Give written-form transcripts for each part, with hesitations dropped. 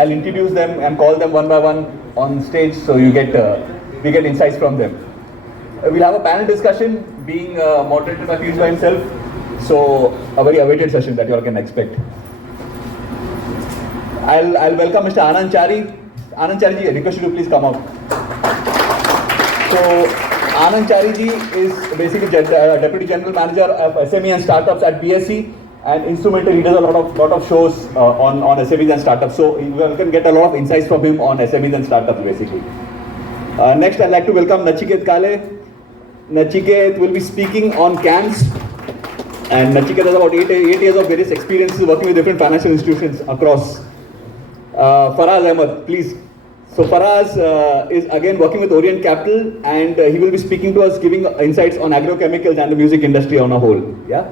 I'll introduce them and call them one by one on stage, so you get we get insights from them. We'll have a panel discussion being moderated by Piyush by himself, so a very awaited session that you all can expect. I'll welcome Mr. Anand Chari. Anand Chari ji, I request you to please come out. So Anand Chari ji is basically Deputy General Manager of SME and Startups at BSE, and instrumental. He does a lot of shows on SMEs and startups. So you can get a lot of insights from him on SMEs and startups basically. Next, I'd like to welcome Nachiket Kale. Nachiket will be speaking on CAMS, and Nachiket has about 8 years of various experiences working with different financial institutions across. Faraz Ahmed, please. So Faraz is again working with Orient Capital, and he will be speaking to us, giving insights on agrochemicals and the music industry on a whole. Yeah.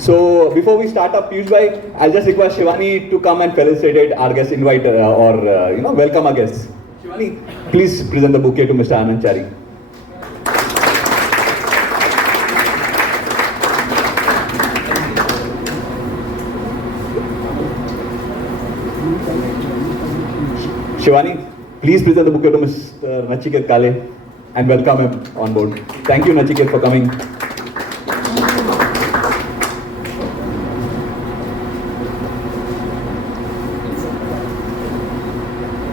So before we start up, Piyush bhai, I'll just request Shivani to come and felicitate our guest, invite welcome our guests. Shivani, please present the bouquet to Mr. Anand Chari. Shivani, please present the bouquet to Mr. Nachiket Kale and welcome him on board. Thank you, Nachiket, for coming.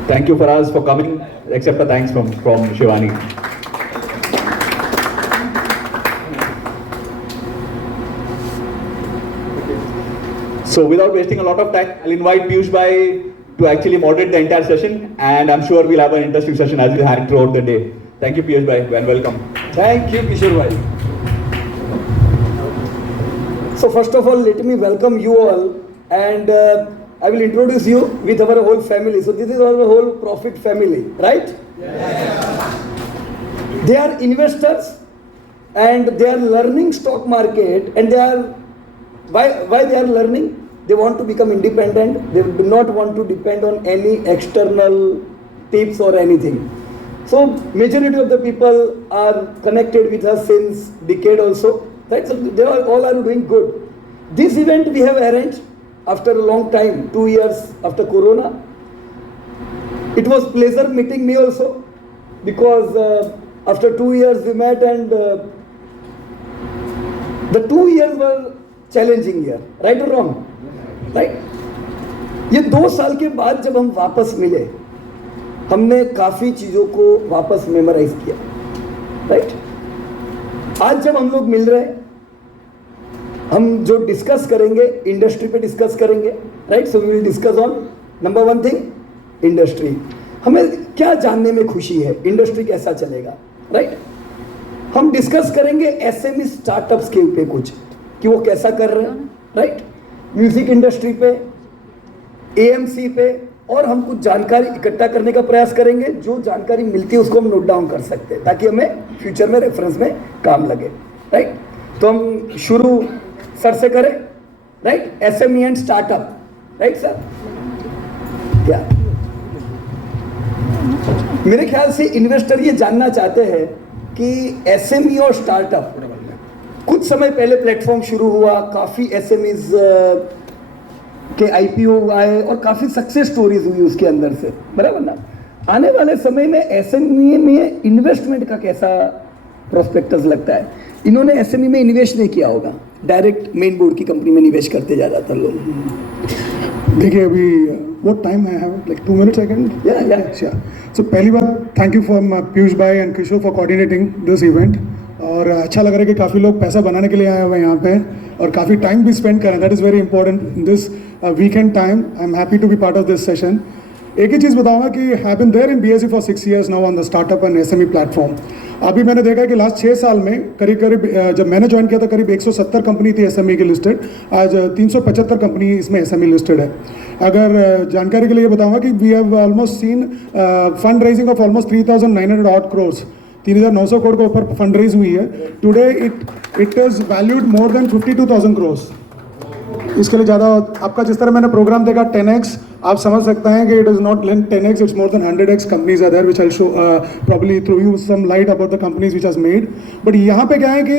Thank you, Faraz, for coming. Accept a thanks from Shivani. So without wasting a lot of time, I'll invite Piyush bhai to actually moderate the entire session, and I'm sure we'll have an interesting session as we had throughout the day. Thank you, Piyush bhai, and welcome. Thank you, Kishore bhai. So first of all, let me welcome you all, and I will introduce you with our whole family. So this is our whole Profit family, right? Yeah. They are investors, and they are learning stock market, and they are why they are learning. They want to become independent. They do not want to depend on any external tips or anything. So majority of the people are connected with us since decade also. Right? So they all are doing good. This event we have arranged after a long time, 2 years after Corona. It was pleasure meeting me also, because after 2 years we met, and the 2 years were challenging year. Right or wrong? Right ये 2 साल के बाद जब हम वापस मिले, हमने काफी चीजों को वापस मेमोराइज किया. राइट, आज जब हम लोग मिल रहे हैं, हम जो डिस्कस करेंगे इंडस्ट्री पे डिस्कस करेंगे. Right, so we will discuss on number 1 thing industry. हमें क्या जानने में खुशी है, इंडस्ट्री कैसा चलेगा. राइट, हम डिस्कस करेंगे एसएमई स्टार्टअप्स के ऊपर कुछ, कि वो कैसा कर रहे हैं. राइट, म्यूजिक इंडस्ट्री पे, एएमसी पे, और हम कुछ जानकारी इकट्ठा करने का प्रयास करेंगे. जो जानकारी मिलती है उसको हम नोट डाउन कर सकते हैं, ताकि हमें फ्यूचर में रेफरेंस में काम लगे. राइट, तो हम शुरू सर से करें. Right, SME and startup. Right sir, क्या मेरे ख्याल से इन्वेस्टर ये जानना चाहते हैं कि एसएमई और स्टार्टअप, कुछ समय पहले प्लेटफॉर्म शुरू हुआ, काफ़ी एसएमईज के आईपीओ आए और काफ़ी सक्सेस स्टोरीज हुई उसके अंदर से, बराबर ना. आने वाले समय में एसएमई में इन्वेस्टमेंट का कैसा प्रोस्पेक्टस लगता है. इन्होंने एसएमई में इन्वेस्ट नहीं किया होगा, डायरेक्ट मेन बोर्ड की कंपनी में निवेश करते ज़्यादातर लोग. देखिए अभी what time I have, like 2 minutes I can? Yeah. So पहली बात, thank you for पीयूष भाई and Kishore for coordinating this event. और अच्छा लग रहा है कि काफ़ी लोग पैसा बनाने के लिए आए हुए हैं यहाँ पे, और काफ़ी टाइम भी स्पेंड करें. That is very important in this weekend time. I am happy to be part of this session. एक ही चीज़ बताऊंगा कि have been there in BSE for 6 years now on the startup and SME platform. अभी मैंने देखा है कि लास्ट 6 साल में करीब जब मैंने ज्वाइन किया था करीब 170 कंपनी थी एसएमई की लिस्टेड. आज 375 कंपनी इसमें एसएमई लिस्टेड है. अगर जानकारी के लिए बताऊंगा कि we have almost seen fund raising of almost 3,900 odd crores. 3,900 crore के ऊपर फंड रेज हुई है. Today it is valued more than 52,000 crores. इसके लिए ज़्यादा आपका जिस तरह मैंने प्रोग्राम देखा 10x, आप समझ सकते हैं कि it is not 10x, it's more than 100x companies are there which I show probably through you some light about the companies which has made. But यहाँ पे क्या है कि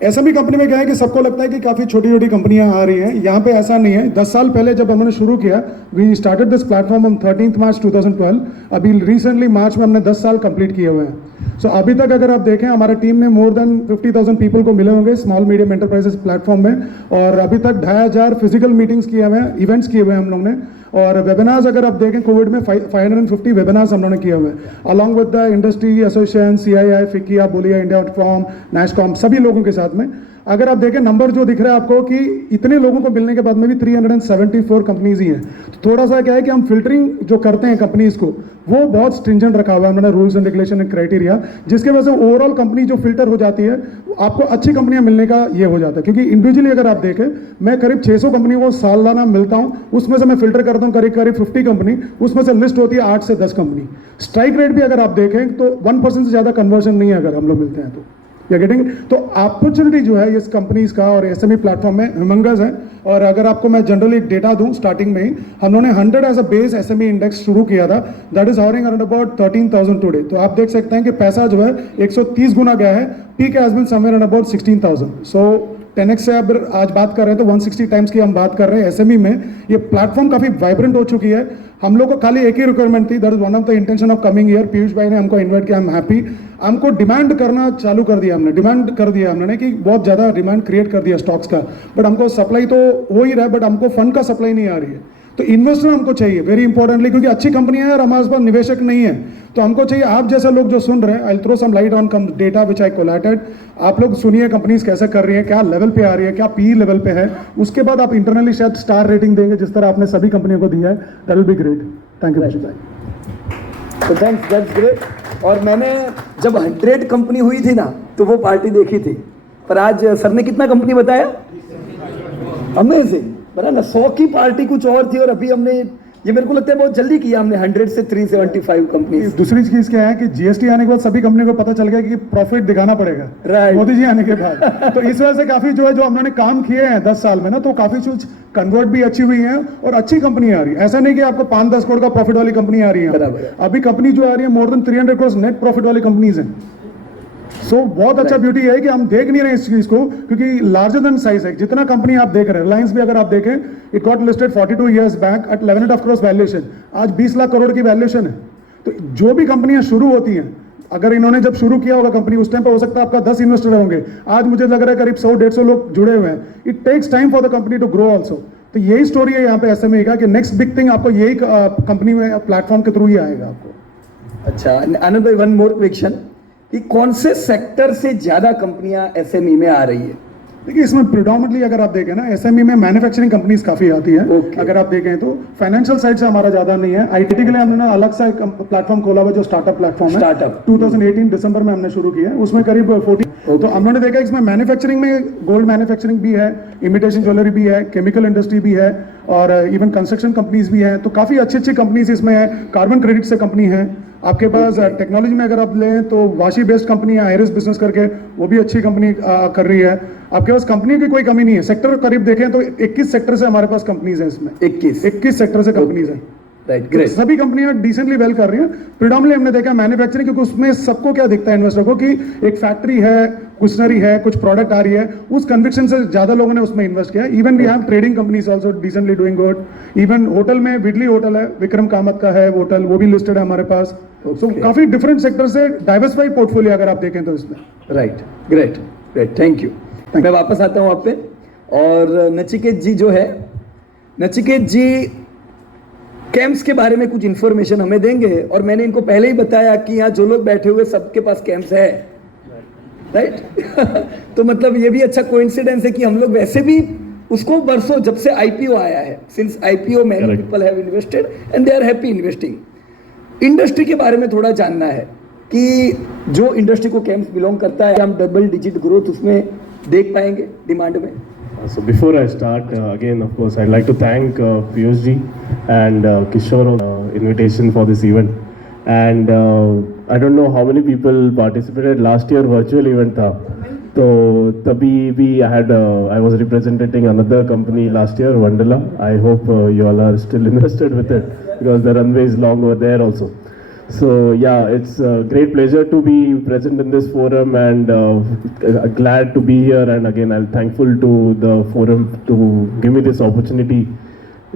SME कंपनी में क्या है कि सबको लगता है कि काफ़ी छोटी छोटी कंपनियां आ रही हैं, यहाँ पे ऐसा नहीं है। 10 साल पहले जब हमने शुरू किया, we started this platform on 13 March 2012। अभी रिसेंटली मार्च में हमने 10 साल कंप्लीट किए हुए हैं। सो अभी तक अगर आप देखें, हमारे टीम में मोर देन 50,000 पीपल को मिले होंगे स्मॉल मीडियम एंटरप्राइजेस प्लेटफॉर्म में, और अभी तक 2500 फिजिकल मीटिंग्स किए हुए हैं, इवेंट्स किए हुए हैं हम लोग ने। और वेबिनार्स अगर आप देखें, कोविड में 550 वेबिनार्स हम लोगों ने किए हुए हैं, along with the industry association, CII, फिकी, आप बोलिए, इंडिया फॉर्म, NASSCOM, सभी लोगों के साथ में। अगर आप देखें नंबर जो दिख रहा है आपको कि इतने लोगों को मिलने के बाद में भी 374 कंपनीज ही हैं। तो थोड़ा सा क्या है कि हम फिल्टरिंग जो करते हैं कंपनीज को, वो बहुत स्ट्रिंजेंट रखा हुआ है हमने, rules and regulation and criteria, जिसके वजह से ओवरऑल कंपनी जो फिल्टर हो जाती है, आपको अच्छी कंपनियां मिलने का ये हो जाता है। क्योंकि इंडिविजुअली अगर आप देखें, मैं करीब 600 कंपनियों को सालाना मिलता हूं, उसमें से मैं फिल्टर करता हूं करीब 50 कंपनी, उसमें से लिस्ट होती है 8 से 10 कंपनी। स्ट्राइक रेट भी अगर आप देखें तो 1% से ज़्यादा कन्वर्जन नहीं है अगर हम लोग मिलते हैं तो, या गेटिंग। तो अपॉर्चुनिटी जो है इस कंपनीज का और SME प्लेटफॉर्म में ह्यूमंगस है। और अगर आपको मैं जनरली एक डेटा दूं, स्टार्टिंग में ही हम लोगों ने 100 as a base SME index शुरू किया था, that is hovering around about 13,000 today. तो आप देख सकते हैं कि पैसा जो है 130 गुना गया है, peak has been somewhere around about 16,000। So 10x से अब आज बात कर रहे हैं तो 160 टाइम्स की हम बात कर रहे हैं। SME में ये प्लेटफॉर्म काफी वाइब्रेंट हो चुकी है। हम लोग को खाली एक ही रिक्वायरमेंट थी, that is one of the intention of coming year. Piyush भाई ने हमको इन्वाइट किया, आई एम हैप्पी। हमको डिमांड करना चालू कर दिया, हमने डिमांड कर दिया हमने कि बहुत ज़्यादा डिमांड क्रिएट कर दिया स्टॉक्स का, बट हमको सप्लाई तो हो ही रहा है, बट हमको फंड का सप्लाई नहीं आ रही है। तो इन्वेस्टर हमको चाहिए वेरी इंपॉर्टेंटली, क्योंकि अच्छी कंपनियां हैं और हमारे पास निवेशक नहीं है। तो हमको चाहिए आप जैसे लोग जो सुन रहे हैं, I throw some light on come data which I collated. आप लोग सुनिए कंपनीज कैसे कर रही है, क्या लेवल पे आ रही है, क्या PE लेवल पे है, उसके बाद आप इंटरनली शायद स्टार रेटिंग देंगे जिस तरह आपने सभी कंपनियों को दिया है। That will be great. Thank you भाई। तो थैंक्स, दैट्स ग्रेट। और मैंने जब 100 कंपनी हुई थी ना, तो वो पार्टी देखी थी, पर आज सर ने कितना कंपनी बताया? अमेजिंग, बना ना। 100 की पार्टी कुछ और थी, और अभी हमने, ये मेरे को लगता है बहुत जल्दी किया हमने, 100 से 375 कंपनी। दूसरी चीज क्या है कि GST आने के बाद सभी कंपनी को पता चल गया कि प्रॉफिट दिखाना पड़ेगा, राइट, मोदी जी आने के बाद। तो इस वजह से काफी जो है, जो हम लोगों ने काम किए हैं 10 साल में ना, तो काफी कुछ कन्वर्ट भी अच्छी हुई है और अच्छी कंपनी आ रही है। ऐसा नहीं कि आपको 5-10 करोड़ का प्रॉफिट वाली कंपनी आ रही है, अभी कंपनी जो आ रही है more than 300 crore net profit वाली कंपनीज हैं। सो बहुत अच्छा ब्यूटी है कि हम देख नहीं रहे इस चीज को, क्योंकि लार्जर देन साइज है। जितना कंपनी आप देख रहे हैं, रिलायंस भी अगर आप देखें, it got listed 42 years back at 11.5 crore valuation, आज 20 लाख करोड़ की वैल्यूएशन है। तो जो भी कंपनियां शुरू होती हैं, अगर इन्होंने जब शुरू किया होगा कंपनी, उस टाइम पर हो सकता है आपका 10 इन्वेस्टर होंगे, आज मुझे लग रहा है करीब 100-150 लोग जुड़े हुए हैं। It takes time for the company to grow also. तो यही स्टोरी है यहाँ पे SME का, कि नेक्स्ट बिग थिंग आपको यही कंपनी में प्लेटफॉर्म के थ्रू ही आएगा आपको। अच्छा, आनंद भाई, वन मोर क्वेश्चन, कि कौन से सेक्टर से ज्यादा कंपनियां SME में आ रही है? देखिए, इसमें प्रिडोमिनेटली अगर आप देखें ना, SME में मैन्युफैक्चरिंग कंपनीज काफी आती है। Okay. अगर आप देखें तो फाइनेंशियल साइड से हमारा ज्यादा नहीं है। IT के लिए हमने अलग सा प्लेटफॉर्म खोला हुआ जो स्टार्टअप प्लेटफॉर्म है। स्टार्टअप 2018 दिसंबर में हमने शुरू किया है, उसमें करीब 40। तो हम लोगों ने देखा इसमें मैन्युफैक्चरिंग में गोल्ड मैन्युफैक्चरिंग भी है, इमिटेशन ज्वेलरी भी है, केमिकल इंडस्ट्री भी है, और इवन कंस्ट्रक्शन कंपनीज भी हैं। तो काफी अच्छी अच्छी कंपनीज इसमें है। कार्बन क्रेडिट से कंपनी है आपके पास। टेक्नोलॉजी में अगर आप लें तो वाशी बेस्ड कंपनी है, आयरिस बिजनेस करके, वो भी अच्छी कंपनी कर रही है। आपके पास कंपनी की कोई कमी नहीं है। सेक्टर करीब देखें तो 21 सेक्टर से हमारे पास कंपनीज हैं इसमें। 21 सेक्टर से कंपनीज हैं। Right, great. सभी कंपनियां डिसेंटली वेल कर रही हैं। प्रिडोमिनेटली हमने देखा मैन्युफैक्चरिंग, क्योंकि उसमें सबको क्या दिखता है इन्वेस्टर को कि एक फैक्ट्री है, कुशनरी है, कुछ प्रोडक्ट आ रही है, उस कन्विक्शन से ज्यादा लोगों ने उसमें इन्वेस्ट किया। Even we have trading companies also decently doing good. Even hotel में विडली होटल है, विक्रम कामत का है होटल, वो भी लिस्टेड है हमारे पास। सो काफी डिफरेंट सेक्टर से डाइवर्सिफाइड पोर्टफोलियो अगर आप देखें तो इसमें। Right, great great, thank you. मैं वापस आता हूँ आप पे। और नचिकेत जी जो है, नचिकेत जी कैंप्स के बारे में कुछ इन्फॉर्मेशन हमें देंगे। और मैंने इनको पहले ही बताया कि यहाँ जो लोग बैठे हुए सबके पास कैंप्स है, राइट। तो मतलब ये भी अच्छा कोइंसिडेंस है कि हम लोग वैसे भी उसको बरसों, जब से IPO आया है, since IPO many people have invested and they are happy investing. Industry के बारे में थोड़ा जानना है कि जो इंडस्ट्री को कैंप्स बिलोंग करता है, हम डबल डिजिट ग्रोथ उसमें देख पाएंगे डिमांड में? So before I start, again, of course, I'd like to thank Piyush ji and Kishore invitation for this event. And I don't know how many people participated last year virtual event tha. So tabhi bhi I was representing another company last year, Wonderla. I hope you all are still invested with it because the runway is long over there also. So yeah, it's a great pleasure to be present in this forum, and glad to be here. And again, I'm thankful to the forum to give me this opportunity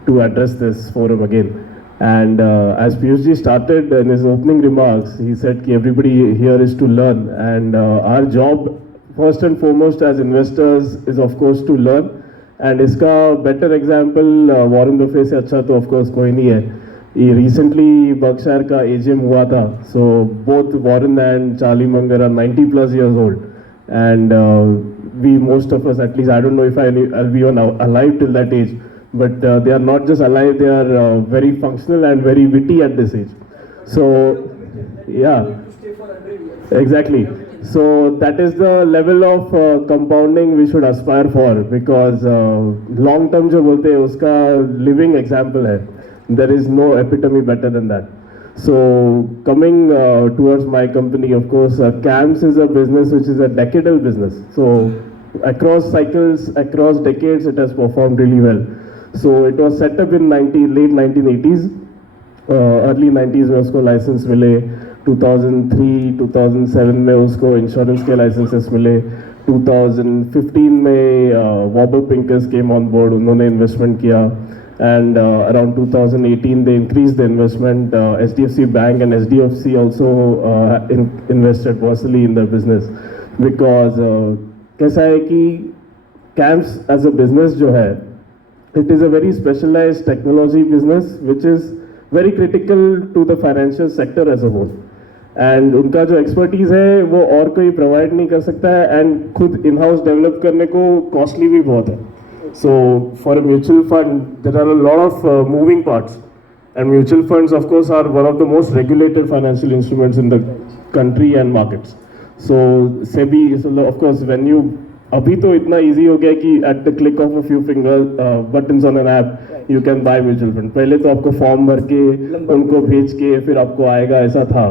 to address this forum again. And as Piyush ji started in his opening remarks, he said that everybody here is to learn, and our job first and foremost as investors is of course to learn. And इसका better example Warren Buffett से अच्छा तो of course कोई नहीं है. ये recently Berkshire का AGM हुआ था, so both Warren and Charlie Munger are 90 plus years old, and we, most of us, at least I don't know if I'll be alive till that age, but they are not just alive, they are very functional and very witty at this age. So yeah, exactly. So that is the level of compounding we should aspire for, because long term जो बोलते हैं उसका living example है. There is no epitome better than that. So coming towards my company, of course, CAMS is a business which is a decadal business. So across cycles, across decades, it has performed really well. So it was set up in late 1980s, early 90s में उसको license मिले, 2003, 2007 में उसको insurance के licenses मिले, 2015 में Warburg Pincus came on board, उन्होंने investment किया. And around 2018 they increased the investment. HDFC Bank and SDFC also invested personally in the business, because कैसा है कि CAMS as a business जो है, it is a very specialized technology business which is very critical to the financial sector as a whole. And उनका जो expertise है वो और कोई provide नहीं कर सकता है, and खुद in-house develop करने को costly भी बहुत है. So for a mutual fund, there are a lot of moving parts, and mutual funds, of course, are one of the most regulated financial instruments in the country and markets. So SEBI, of course, when you अभी तो इतना easy हो गया कि at the click of a few buttons on an app, you can buy mutual fund. पहले तो आपको form भर के उनको भेज के फिर आपको आएगा, ऐसा था.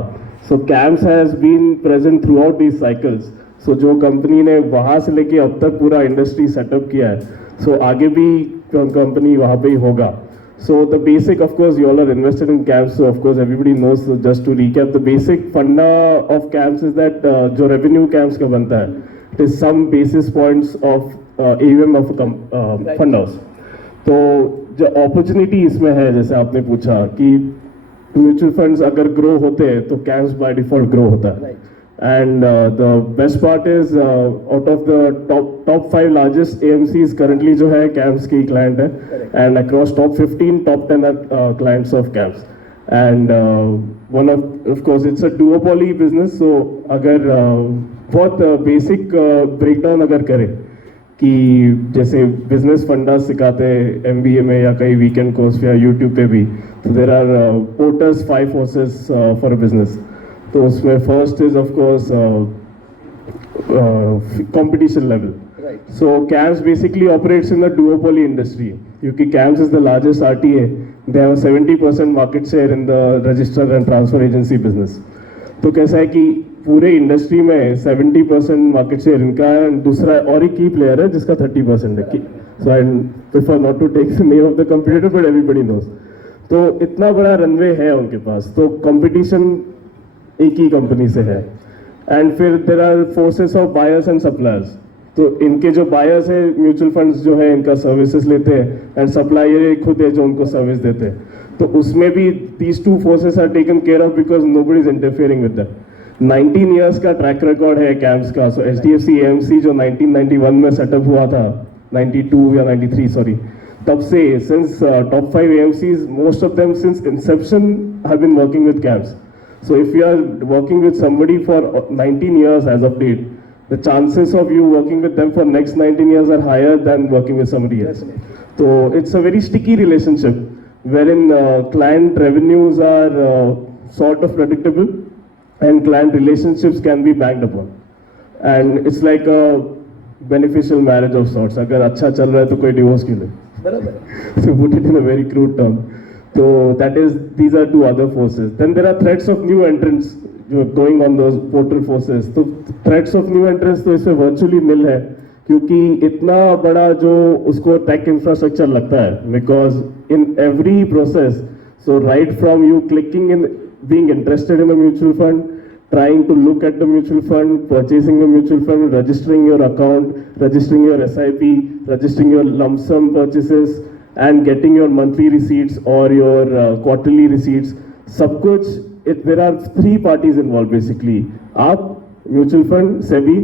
So CAMS has been present throughout these cycles. So जो कंपनी ने वहाँ से लेके अब तक पूरा इंडस्ट्री सेटअप किया है, so आगे भी कंपनी वहाँ पे ही होगा. So the basic, of course, you all are invested in CAMS, so of course everybody knows. So just to recap, the basic funda of CAMS is that जो revenue CAMS का बनता है, it is some basis points of AUM of fund house. तो जो opportunity इसमें है, जैसे आपने पूछा कि म्यूचुअल फंड्स अगर ग्रो होते हैं तो CAMS by default ग्रो होता है. And the best part is out of the top 5 largest AMCs currently जो है CAMS की client है, and across top 15, top 10 are clients of CAMS. And one of course it's a duopoly business. So अगर बहुत basic breakdown अगर करें कि जैसे business fundas सिखाते हैं MBA में या कई weekend course या YouTube पे भी, so there are Porter's 5 forces for a business. तो उसमें first is of course competition level. Right. So CAMS basically operates in the duopoly industry. क्योंकि CAMS is the largest RTA, they have a 70% market share in the register and transfer agency business. तो कैसा है कि पूरे industry में 70% market share इनका है, दूसरा और एक की प्लेयर है जिसका 30% है. So I prefer not to take the name of the competitor, but everybody knows. तो इतना बड़ा रनवे है उनके पास, तो कंपटीशन एक ही कंपनी से है. एंड फिर there are forces of buyers and suppliers. तो इनके जो बायर्स है म्यूचुअल फंड्स जो है इनका सर्विसेज लेते हैं, एंड सप्लायर खुद है जो उनको सर्विस देते हैं. तो उसमें भी these two forces are taken care of because nobody is interfering with that. 19 years का ट्रैक रिकॉर्ड है CAMS का. सो HDFC AMC जो 1991 में सेटअप हुआ था, 92 या 93 सॉरी, तब से since top 5 AMCs, most of them since inception have been working with CAMS. So if you are working with somebody for 19 years as of date, the chances of you working with them for next 19 years are higher than working with somebody else. So it's a very sticky relationship wherein client revenues are sort of predictable and client relationships can be banked upon. And it's like a beneficial marriage of sorts. अगर अच्छा चल रहा है तो कोई divorce क्यों ले? To put it in a very crude term. So that is, these are two other forces. Then there are threats of new entrants going on those Porter forces. तो threats of new entrants तो इसमें virtually nil है, क्योंकि इतना बड़ा जो उसको tech infrastructure लगता है, because in every process, so right from you clicking in being interested in a mutual fund, trying to look at the mutual fund, purchasing the mutual fund, registering your account, registering your SIP, registering your lump sum purchases, and getting your monthly receipts or your quarterly receipts. सब कुछ, there are three parties involved basically. आप, mutual fund, SEBI,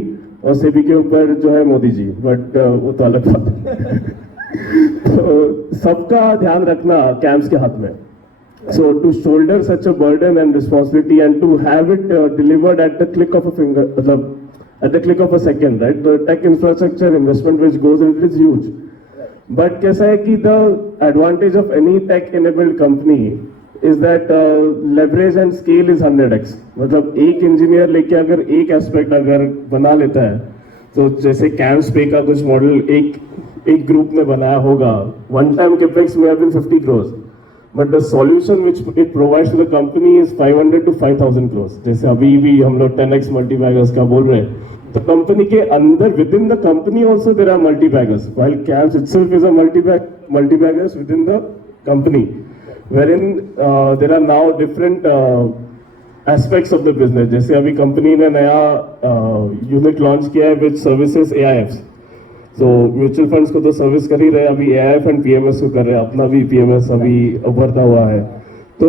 और SEBI के ऊपर जो है Modi ji, but वो तो अलग बात है. तो सबका ध्यान रखना CAMS के हाथ में. So to shoulder such a burden and responsibility and to have it delivered at the click of a finger, at the click of a second, right? The tech infrastructure investment which goes into it is huge. But कैसा है कि the advantage of any tech-enabled company is that leverage and scale is 100x. मतलब एक engineer लेके अगर एक aspect अगर बना लेता है, तो जैसे CAMS पे का कुछ मॉडल एक ग्रुप ने बनाया होगा, one time capex may have been 50 crores. But the solution which it provides to the company is 500 to 5,000 crores. जैसे अभी भी हम लोग 10x multi-baggers का बोल रहे हैं, तो कंपनी के अंदर within the company also there are multi-baggers. While CAMS itself is a multi-baggers within the company, wherein there are now different aspects of the business. जैसे अभी कंपनी ने नया यूनिट लॉन्च किया है which services AIFs. तो mutual funds को तो service कर ही रहे, अभी AIF एंड PMS को कर रहे हैं, अपना भी PMS अभी उभरता हुआ है. तो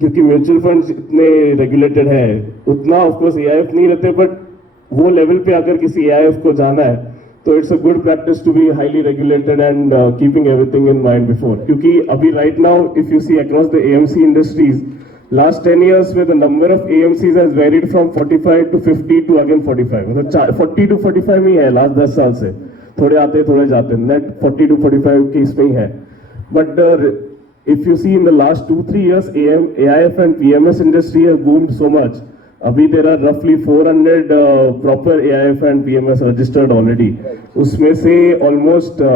क्योंकि म्यूचुअल फंड्स इतने रेगुलेटेड है, उतना ऑफकोर्स AIF नहीं रहते, बट वो लेवल पे अगर किसी AIF को जाना है तो it's a good practice to be highly regulated and keeping everything in mind before. क्योंकि अभी right now if you see across the AMC industries, last 10 years where the number of AMCs has varied from 45 to 50 to again 45. मतलब 40 to 45 में ही है last 10 साल से, थोड़े आते थोड़े जाते, नेट 40 to 45 के इसमें ही है. But if you see in the last 2-3 years AIF and PMS industry has boomed so much. अभी there are roughly 400 proper AIF and PMS registered already. उसमें से almost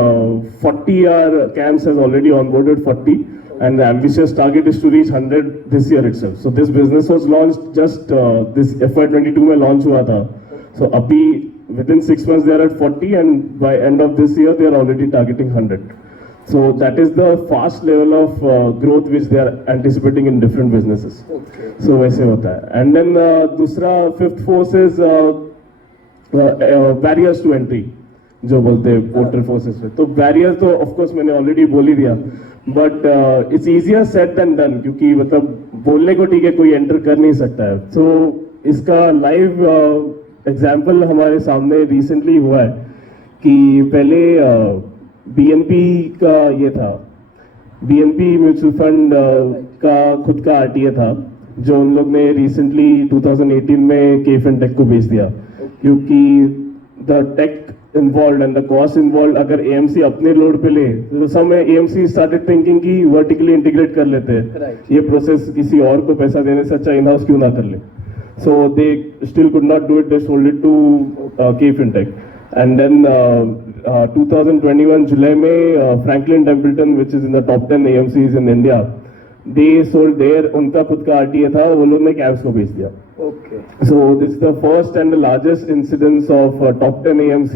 40 are CAMS has already onboarded 40. And the ambitious target is to reach 100 this year itself. So this business was launched just this FY22 में launch हुआ था. So अभी within 6 months they are at 40 and by end of this year they are already targeting 100. So that is the fast level of growth which they are anticipating in different businesses. Okay. So वैसे होता है. And then दूसरा fifth force is barriers to entry. जो बोलते हैं portal forces में, तो barrier तो ऑफ कोर्स मैंने ऑलरेडी बोल ही दिया, but it's easier said than done. क्योंकि मतलब बोलने को ठीक है, कोई एंटर कर नहीं सकता है. तो इसका लाइव एग्जांपल हमारे सामने रिसेंटली हुआ है कि पहले BNP का ये था, BNP म्यूचुअल फंड का खुद का RTA था, जो उन लोग ने रिसेंटली 2018 में KFinTech को बेच दिया. क्योंकि the tech involved and the cost involved अगर AMC अपने लोड पे ले, तो समय AMC started thinking कि vertically integrate कर लेते हैं, ये प्रोसेस किसी और को पैसा देने से अच्छा इन हाउस क्यों ना कर ले. So they still could not do it, they sold it to KFinTech. And then 2021 July में Franklin Templeton which is in the top 10 AMCs in India, they sold their, उनका खुद का RTA था, वो लोग ने CAMS को बेच दिया. Okay. So this is the first and the largest incidence of top 10 AMC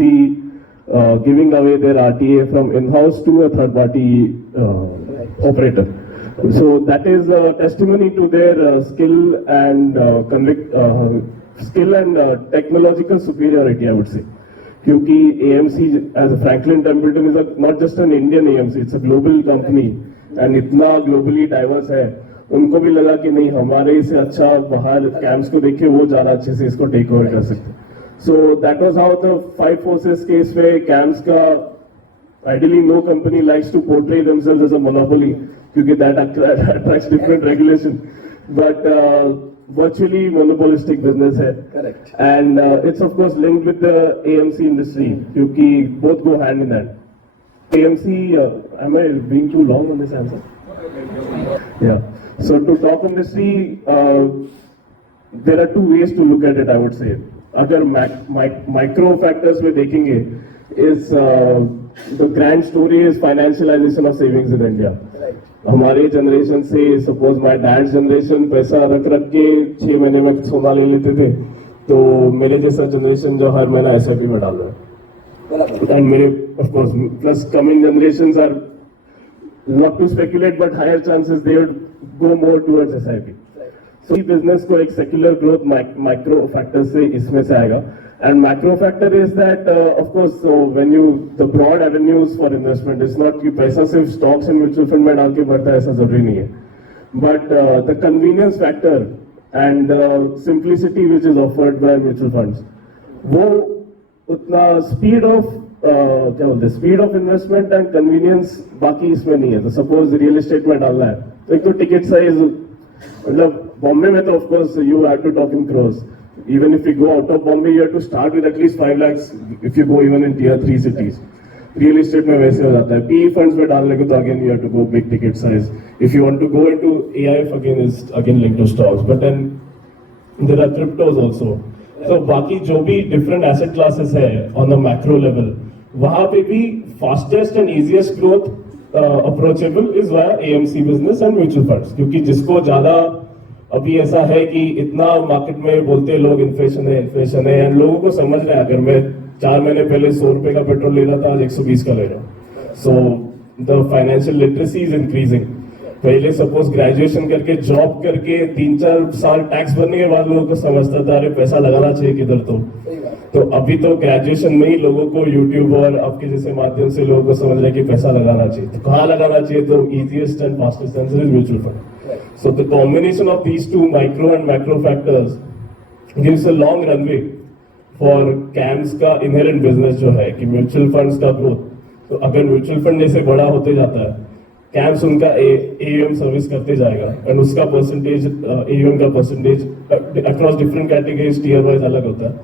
giving away their RTA from in-house to a third-party operator. So that is a testimony to their skill and technological superiority, I would say. क्योंकि AMC as a Franklin Templeton is not just an Indian AMC, it's a global company and इतना globally diverse है. उनको भी लगा कि नहीं, हमारे से अच्छा बाहर CAMS को देखे वो ज़्यादा अच्छे से इसको टेक ओवर कर सकते. So that was how the 5 forces case में CAMS का ideally no company likes to portray themselves as a monopoly, क्योंकि that attracts different regulation, but virtually monopolistic business है. Correct. And it's of course linked with the AMC industry, क्योंकि both go hand in hand. AMC, am I being too long on this answer? Yeah. So to talk industry, there are two ways to look at it, I would say. अगर micro factors में देखेंगे, is the grand story is financialization of savings in India. हमारे generation से, suppose my dad generation पैसा रख के 6 महीने में सोना ले लेते थे, तो मेरे जैसा जनरेशन जो हर महीना SIP में डाल रहा है. एंड मेरे of course plus coming generations are not to speculate, but higher chances they would go more towards SIP. So business को एक सेक्युलर ग्रोथ माइक्रो फैक्टर से इसमें से आएगा. And macro factor is that, of course, so when you the broad avenues for investment is not कि पैसा सिर्फ stocks and mutual fund में डाल के बढ़ता है, ऐसा जरूरी नहीं है. But the convenience factor and simplicity which is offered by mutual funds, वो उतना speed of क्या बोलते हैं, speed of investment and convenience बाकी इसमें नहीं है. तो suppose real estate में डालना है, तो एक तो ticket size, मतलब बॉम्बे में तो of course you have to talk in crores. Even if you go out of Bombay, you have to start with at least 5 lakhs if you go even in tier 3 cities. Real estate में वैसे हो जाता है. PE funds में डालने को तो again you have to go big ticket size. If you want to go into AIF again is again linked to stocks. But then there are cryptos also. So बाकी जो भी different asset classes है on the macro level, वहाँ पे भी fastest and easiest growth approachable is via AMC business and mutual funds. क्योंकि जिसको ज़्यादा अभी ऐसा है कि इतना मार्केट में बोलते हैं लोग इन्फ्लेशन है एंड लोगों को समझ रहा है. अगर मैं 4 महीने पहले 100 रुपए का पेट्रोल ले रहा था, आज 120 का ले रहा हूँ. So the financial literacy is increasing. पहले सपोज ग्रेजुएशन करके जॉब करके 3-4 साल टैक्स भरने के बाद लोगों को समझता था अरे पैसा लगाना चाहिए किधर. तो अभी तो ग्रेजुएशन में ही लोगों को यूट्यूब और आपके जैसे माध्यम से लोगों को समझ रहे हैं कि पैसा लगाना चाहिए. तो कहाँ लगाना चाहिए? तो easiest and fastest answer is mutual fund. So the combination of these two micro and macro factors gives a long runway for CAMS का inherent business जो है कि म्यूचुअल फंड्स का ग्रोथ. तो अगर म्यूचुअल फंड जैसे बड़ा होते जाता है, CAMS उनका AUM सर्विस करते जाएगा एंड उसका परसेंटेज AUM का percentage across different categories tier wise अलग होता है,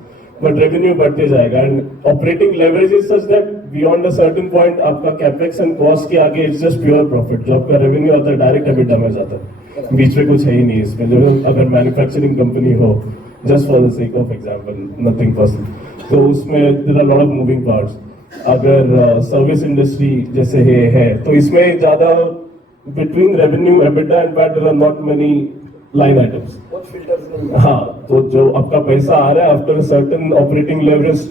बट रेवेन्यू बढ़ते जाएगा. And operating leverage is such that beyond a certain point आपका कैपेक्स एंड कॉस्ट के आगे इट्स जस्ट प्योर प्रॉफिट. जो आपका रेवेन्यू आता है डायरेक्ट एबिटा में जाता है, बीच में कुछ है ही नहीं इसमें. जो अगर मैन्युफैक्चरिंग कंपनी हो, just for the sake of example, nothing personal, तो उसमें there are lot of moving parts. अगर सर्विस इंडस्ट्री जैसे है तो इसमें ज्यादा between revenue EBITDA and PAT there are not many line items. हाँ, तो जो आपका पैसा आ रहा है after a certain operating leverage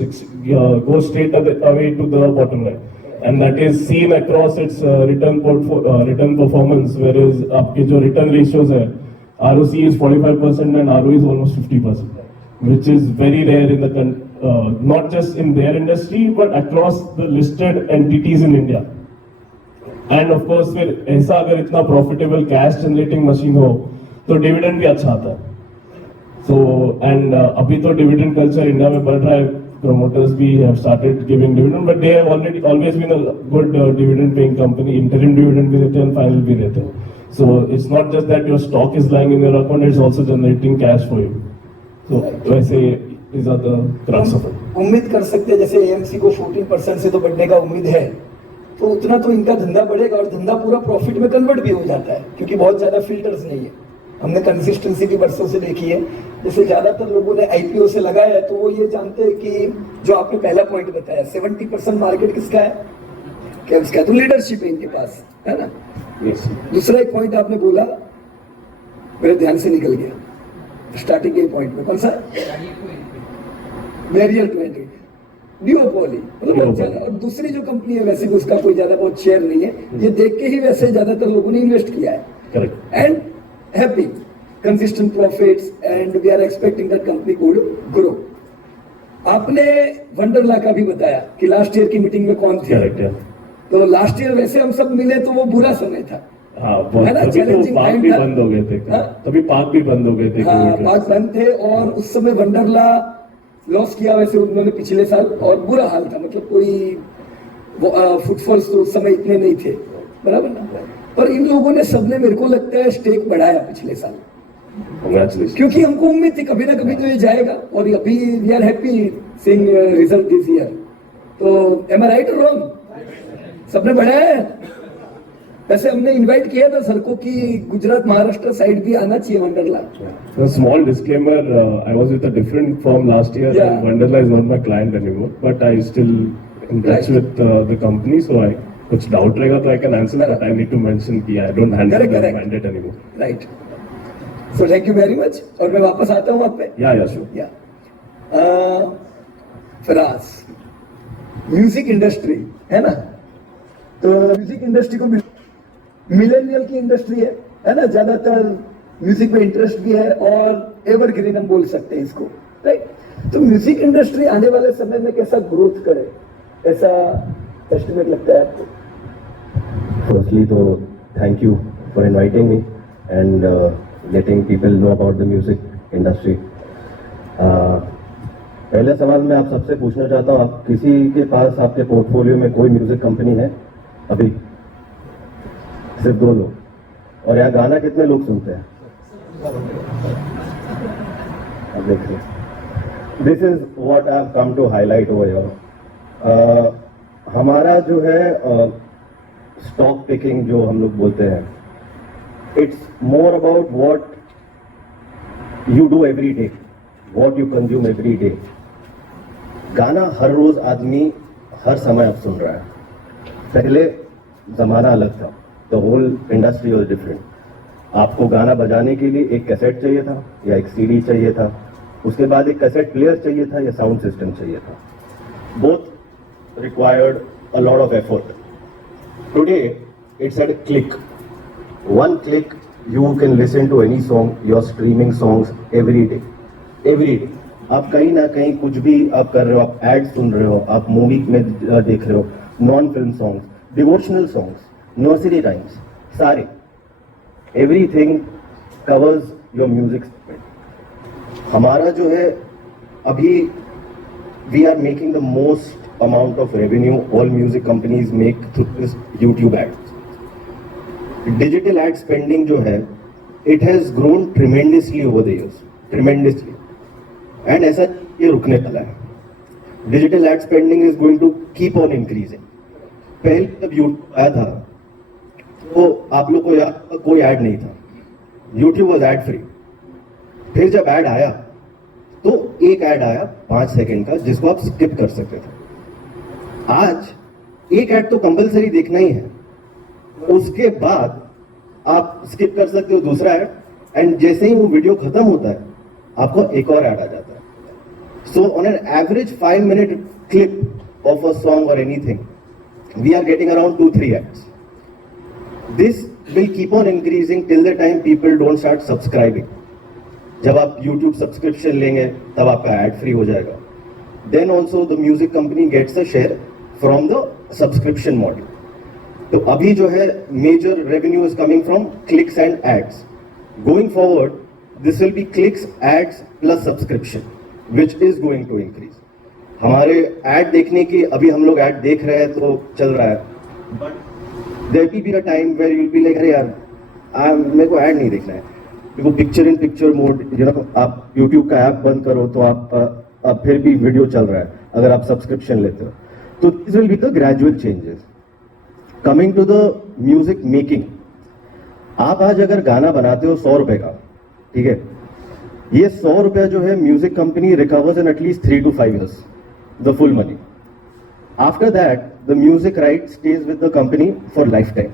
go straight away to the bottom line. And that is seen across its return performance, whereas आपके जो return ratios है, ROC is 45% and ROE is almost 50%, which is very rare in the not just in their industry but across the listed entities in India. And of course फिर ऐसा अगर इतना profitable cash generating machine हो तो dividend भी अच्छा आता है. So and अभी तो dividend culture इंडिया में बढ़ रहा है. Promoters we have started giving dividend, but they have always been a good dividend paying company. Interim dividend भी देते हैं, final भी देते हैं. So it's not just that your stock is lying in your account; it's also generating cash for you. So वैसे these are the crux of it. उम्मीद कर सकते हैं जैसे AMC को 14% से तो बढ़ने का उम्मीद है, तो उतना तो इनका धंधा बढ़ेगा और धंधा पूरा प्रॉफिट में कन्वर्ट भी हो जाता है क्योंकि बहुत ज्यादा फिल्टर्स नहीं है. हमने कंसिस्टेंसी भी बरसों से देखी है. जैसे ज्यादातर लोगों ने IPO से लगाया है तो वो ये जानते हैं कि जो आपने पहला पॉइंट बताया 70% मार्केट किसका है, क्या उसका तो लीडरशिप है इनके पास, है ना. दूसरा एक पॉइंट आपने बोला मेरे ध्यान से निकल गया स्टार्टिंग के पॉइंट में, कौन सा? Barrier to entry, duopoly. मतलब बहुत ज्यादा. और दूसरी जो कंपनी है वैसे भी उसका कोई ज्यादा बहुत शेयर नहीं है. ये देख के ही वैसे ज्यादातर लोगों ने इन्वेस्ट किया है. Correct. And happy, consistent profits, and we are expecting that company could grow. आपने वंडरला का भी बताया कि लास्ट ईयर की मीटिंग में कौन थे. करेक्ट है. तो लास्ट ईयर वैसे हम सब मिले तो वो बुरा समय था. हाँ, तभी पार्क भी बंद हो गए थे. तभी पार्क भी बंद हो गए थे. हाँ, पार्क बंद थे और उस समय वंडरला लॉस किया वैसे उन्होंने पिछले साल और बुरा हाल था. मतलब कोई फुटफॉल्स तो उस समय इतने नहीं थे, बराबर ना. पर इन लोगों ने सबने मेरे को लगता है स्टेक बढ़ाया पिछले साल. क्योंकि हमको उम्मीद थी कभी ना कभी तो ये जाएगा और अभी we are happy seeing result this year. तो एम आई राइट और रॉन्ग? सबने बढ़ाया है. वैसे हमने इनवाइट किया था सर को कि गुजरात महाराष्ट्र साइड भी आना चाहिए Wonderla. Small disclaimer, I was with a different firm last year and Wonderla is not my client anymore, but I still in touch with the company. So I कुछ डाउट रहेगा तो I can answer that. I need to mention कि I don't handle the mandate anymore. Right. So thank you very much. और मैं वापस आता हूं आप पे. या श्योर. या फराज, म्यूजिक इंडस्ट्री है ना, तो म्यूजिक इंडस्ट्री को मिलेनियल की इंडस्ट्री है ना. ज्यादातर म्यूजिक में इंटरेस्ट भी है और एवरग्रीन हम बोल सकते हैं इसको, राइट? तो म्यूजिक इंडस्ट्री आने वाले समय में कैसा ग्रोथ करे, ऐसा एस्टिमेट लगता है आपको? Firstly, तो thank you for inviting me and letting people know about the music industry. पहला सवाल मैं आप सबसे पूछना चाहता हूँ, आप किसी के पास आपके पोर्टफोलियो में कोई म्यूजिक कंपनी है अभी? सिर्फ 2 लोग, और यहाँ गाना कितने लोग सुनते हैं? अब देखिए, this is what I have come to highlight over here. हमारा जो है स्टॉक पिकिंग जो हम लोग बोलते हैं, it's more about what you do every day, what you consume every day. गाना हर रोज आदमी हर समय अब सुन रहा है। पहले जमाना अलग था, the whole industry was different. आपको गाना बजाने के लिए एक कैसेट चाहिए था या एक सीडी चाहिए था, उसके बाद एक कैसेट प्लेयर चाहिए था या साउंड सिस्टम चाहिए था। Both required a lot of effort. Today, it's at a click. One click, you can listen to any song. You're streaming songs every day. Every day. आप कहीं ना कहीं कुछ भी आप कर रहे हो, आप एड सुन रहे हो, आप मूवी में देख रहे हो, non film songs, devotional songs, nursery rhymes, सारे, everything covers your music segment. हमारा जो है अभी, we are making the most amount of revenue all music companies make through this YouTube ads. Digital ad spending जो है, it has grown tremendously over the years, tremendously, and ऐसा ये रुकने वाला है। Digital ad spending is going to keep on increasing. पहले जब YouTube आया था तो आप लोग को याद कोई ad नहीं था, YouTube was ad free। फिर जब ad आया तो एक ad आया 5 सेकंड का जिसको आप स्किप कर सकते थे। आज एक ऐड तो कंपलसरी देखना ही है, उसके बाद आप स्किप कर सकते हो दूसरा ऐड, एंड जैसे ही वो वीडियो खत्म होता है आपको एक और ऐड आ जाता है। So on an average 5 minute clip of a song और anything we are getting around 2-3 ads. This will keep on increasing till the time people don't start subscribing. जब आप YouTube सब्सक्रिप्शन लेंगे तब आपका ऐड फ्री हो जाएगा। Then also the music company gets a share from the subscription model. तो अभी जो है major revenue is coming from clicks and ads. Going forward, this will be clicks, ads plus subscription, which is going to increase. हमारे ad देखने की, अभी हम लोग ad देख रहे हैं तो चल रहा है, but there will be a time where you will be like, अरे यार मेरे को ad नहीं देखना है, देखो पिक्चर इन पिक्चर मोड, आप YouTube का ऐप बंद करो तो आप फिर भी वीडियो चल रहा है अगर आप सब्सक्रिप्शन लेते हो। तो this will be the gradual changes. Coming to the music making, आप आज अगर गाना बनाते हो 100 रुपए का, ठीक है, ये 100 रुपया जो है music company recovers in at least 3 to 5 years the full money. After that the music right stays with the company for life time.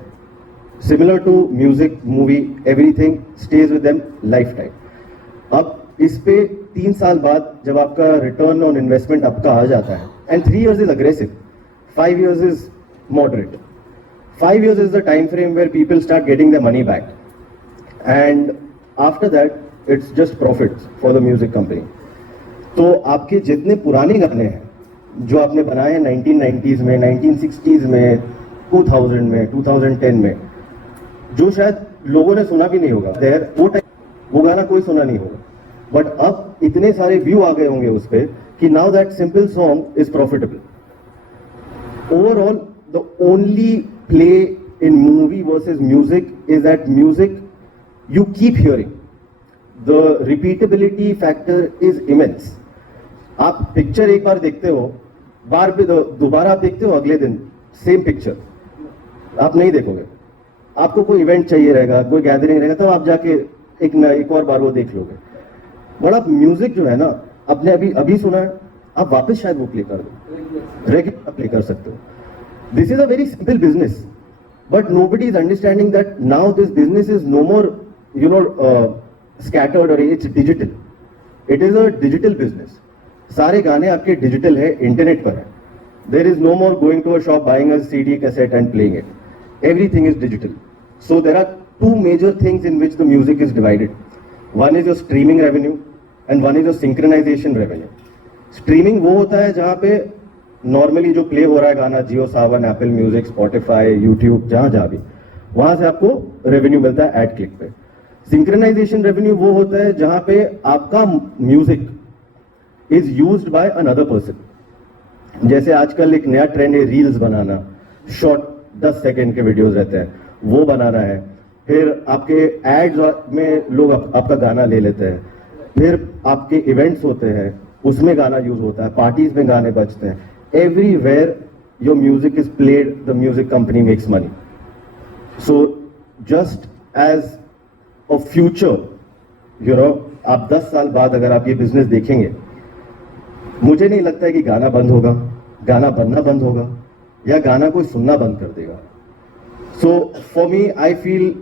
Similar to music, movie, everything stays with them life time. अब इस पे 3 साल बाद जब आपका return on investment आपका आ जाता है, and 3 years is aggressive, 5 years is moderate. 5 years is the time frame where people start getting their money back, and after that it's just profits for the music company. तो आपके जितने पुराने गाने हैं जो आपने बनाए हैं 1990s में, 1960s में, 2000 में, 2010 में, जो शायद लोगों ने सुना भी नहीं होगा, वो गाना कोई सुना नहीं होगा, बट अब इतने सारे व्यू आ गए होंगे उस पे कि now that simple song is profitable. Overall, the only play in movie versus music is that music you keep hearing. The repeatability factor is immense. आप पिक्चर एक बार देखते हो, बार पे दोबारा आप देखते हो, अगले दिन सेम पिक्चर आप नहीं देखोगे। आपको कोई इवेंट चाहिए रहेगा, कोई गैदरिंग रहेगा, तब आप जाके एक और बार वो देख लोगे। बट आप म्यूजिक जो है ना, आपने अभी सुना है, आप वापस शायद वो प्ले कर दो, रेगुलर प्ले कर सकते हो। This is a very simple business, but nobody is understanding that now this business is no more scattered और it's digital. It is a digital business. सारे गाने आपके डिजिटल है, इंटरनेट पर है। There is no more going to a shop, buying a CD, cassette and playing it. Everything is digital. So there are two major things in which the music is divided. One is your streaming revenue and one is your synchronization revenue. Streaming वो होता है जहाँ पे normally जो play हो रहा है गाना जियो सावन, एप्पल म्यूजिक, स्पॉटिफाई, यूट्यूब, जहाँ भी, वहां से आपको रेवेन्यू मिलता है एड क्लिक पे. सिंक्रोनाइजेशन रेवेन्यू वो होता है जहां पे आपका music is used by another person. जैसे आजकल एक नया ट्रेंड है रील्स बनाना, शॉर्ट 10 सेकंड के वीडियोस रहते हैं, वो बनाना है. फिर आपके एड्स में लोग आपका गाना ले लेते हैं. फिर आपके इवेंट्स होते हैं, उसमें गाना यूज होता है, पार्टीज में गाने बजते हैं. Everywhere your music is played, the music company makes money. So just as a future, you know, आप 10 साल बाद अगर आप ये बिजनेस देखेंगे, मुझे नहीं लगता है कि गाना बंद होगा, गाना बनना बंद होगा, या गाना कोई सुनना बंद कर देगा. So for me I feel,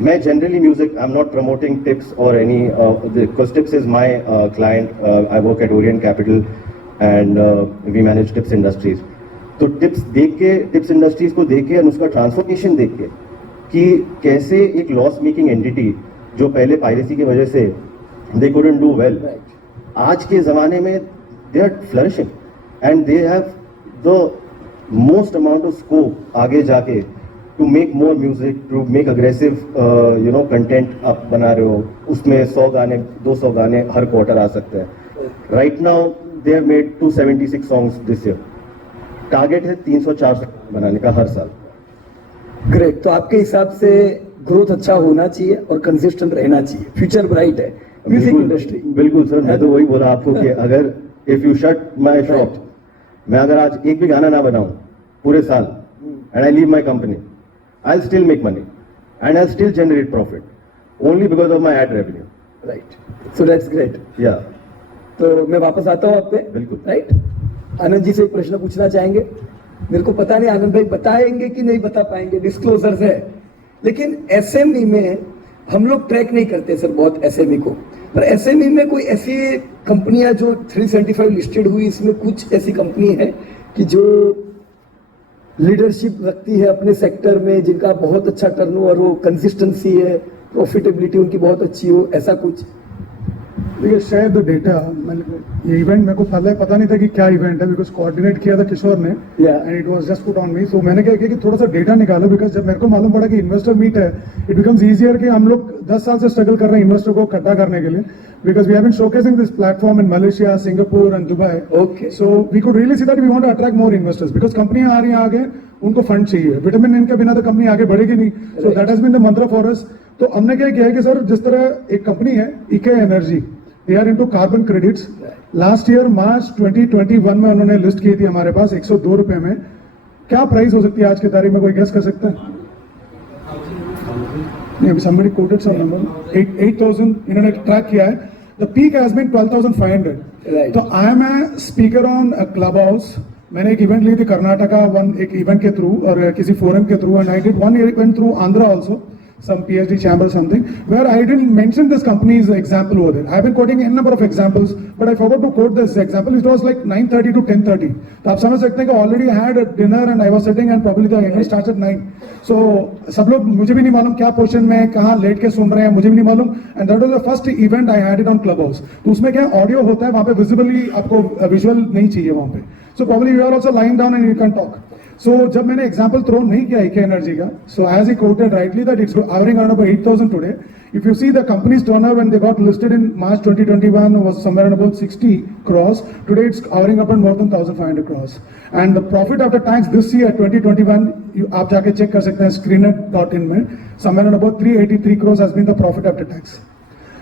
मैं generally music, I am not promoting Tips और any, because Tips is my client. I work at Orient Capital and we manage Tips Industries. तो टिप्स देख के, टिप्स इंडस्ट्रीज को देख के और उसका ट्रांसफॉर्मेशन देख के कि कैसे एक लॉस मेकिंग एंटिटी जो पहले पायरेसी की वजह से दे कुडंट डू वेल, आज के ज़माने में they are flourishing and they have the most amount of scope आगे जाके to make more music, to make aggressive you know content. आप बना रहे हो, उसमें 100 गाने 200 गाने हर क्वार्टर आ सकते हैं. Right now they have made 276 songs this year. Target है 300-400 बनाने का हर साल. ग्रेट. तो आपके हिसाब से ग्रोथ अच्छा होना चाहिए और कंसिस्टेंट रहना चाहिए. फ्यूचर ब्राइट है म्यूजिक इंडस्ट्री. बिल्कुल सर, मैं तो वही बोला आपको कि अगर if you shut my shop, मैं अगर आज एक भी गाना ना बनाऊं पूरे साल and I leave my company, I will still make money and I will still generate profit only because of my ad revenue. Right. So that's great. या तो मैं वापस आता हूँ आप पे. बिल्कुल. राइट. आनंद जी से एक प्रश्न पूछना चाहेंगे. मेरे को पता नहीं आनंद भाई बताएंगे कि नहीं बता पाएंगे, डिस्क्लोजर्स है, लेकिन एसएमई में हम लोग ट्रैक नहीं करते सर बहुत एसएमई को. पर एसएमई में कोई ऐसी कंपनियां जो 375 लिस्टेड हुई, इसमें कुछ ऐसी कंपनी है कि जो लीडरशिप रखती है अपने सेक्टर में, जिनका बहुत अच्छा टर्नओवर हो, कंसिस्टेंसी है, प्रॉफिटेबिलिटी उनकी बहुत अच्छी हो, ऐसा कुछ? देखिए, शेयर द डेटा. ये इवेंट मेरे को पहले पता नहीं था कि क्या इवेंट है, बिकॉज कोऑर्डिनेट किया था किशोर ने and it was just put on me. सो मैंने क्या किया कि थोड़ा सा डेटा निकालो, बिकॉज जब मेरे को मालूम पड़ा कि इन्वेस्टर मीट है, इट बिकम्स ईजियर कि हम लोग 10 साल से स्ट्रगल कर रहे हैं इन्वेस्टर को इकट्ठा करने के लिए, because we have been showcasing this platform in Malaysia, Singapore and Dubai. Okay. So we could really see that we want to attract more investors, because कंपनियां आ रही हैं आगे, उनको फंड चाहिए. विटामिन इनके बिना तो कंपनी आगे बढ़ेगी नहीं. So that has been the mantra for us. तो हमने क्या किया है कि सर, जिस तरह एक कंपनी है इके energy, they are into carbon credits. Last year March 2021 में उन्होंने लिस्ट की थी हमारे पास 102 रुपए में. क्या प्राइस हो सकती है आज की तारीख में, कोई गेस कर सकता है? somebody quoted some number, 8,000 इन्होंने ट्रैक किया है. The peak has been 12,500. Right. तो I am a speaker on Clubhouse. मैंने एक इवेंट ली थी कर्नाटका, एक इवेंट के थ्रू और किसी फोरम के through, and I did one event through Andhra also, some PhD chamber something, where I didn't mention this company's example over there. I've been quoting n number of examples, but I forgot to quote this example. It was like 9:30 to 10:30. तो आप समझ सकते हैं कि already had a dinner and I was sitting and probably the event starts at 9. So सब लोग, मुझे भी नहीं मालूम क्या पोर्शन में कहाँ लेट के सुन रहे हैं, मुझे भी नहीं मालूम. And that was the first event I had it on Clubhouse. तो उसमें क्या ऑडियो होता है, वहाँ पे विजिबली आपको विजुअल नहीं चाहिए वहाँ पे. So probably you are also lying down and you can talk. So जब मैंने एग्जाम्पल थ्रो नहीं किया इके एनर्जी का, so as he quoted rightly that it's hovering around about 8,000 today. If you see the company's turnover when they got listed in March 2021 was somewhere around about 60 crores. Today it's hovering up on more than 1,500 crores. And the profit after tax this year 2021, आप जाके check कर सकते हैं screener.in में, somewhere around about 383 crores has been the profit after tax.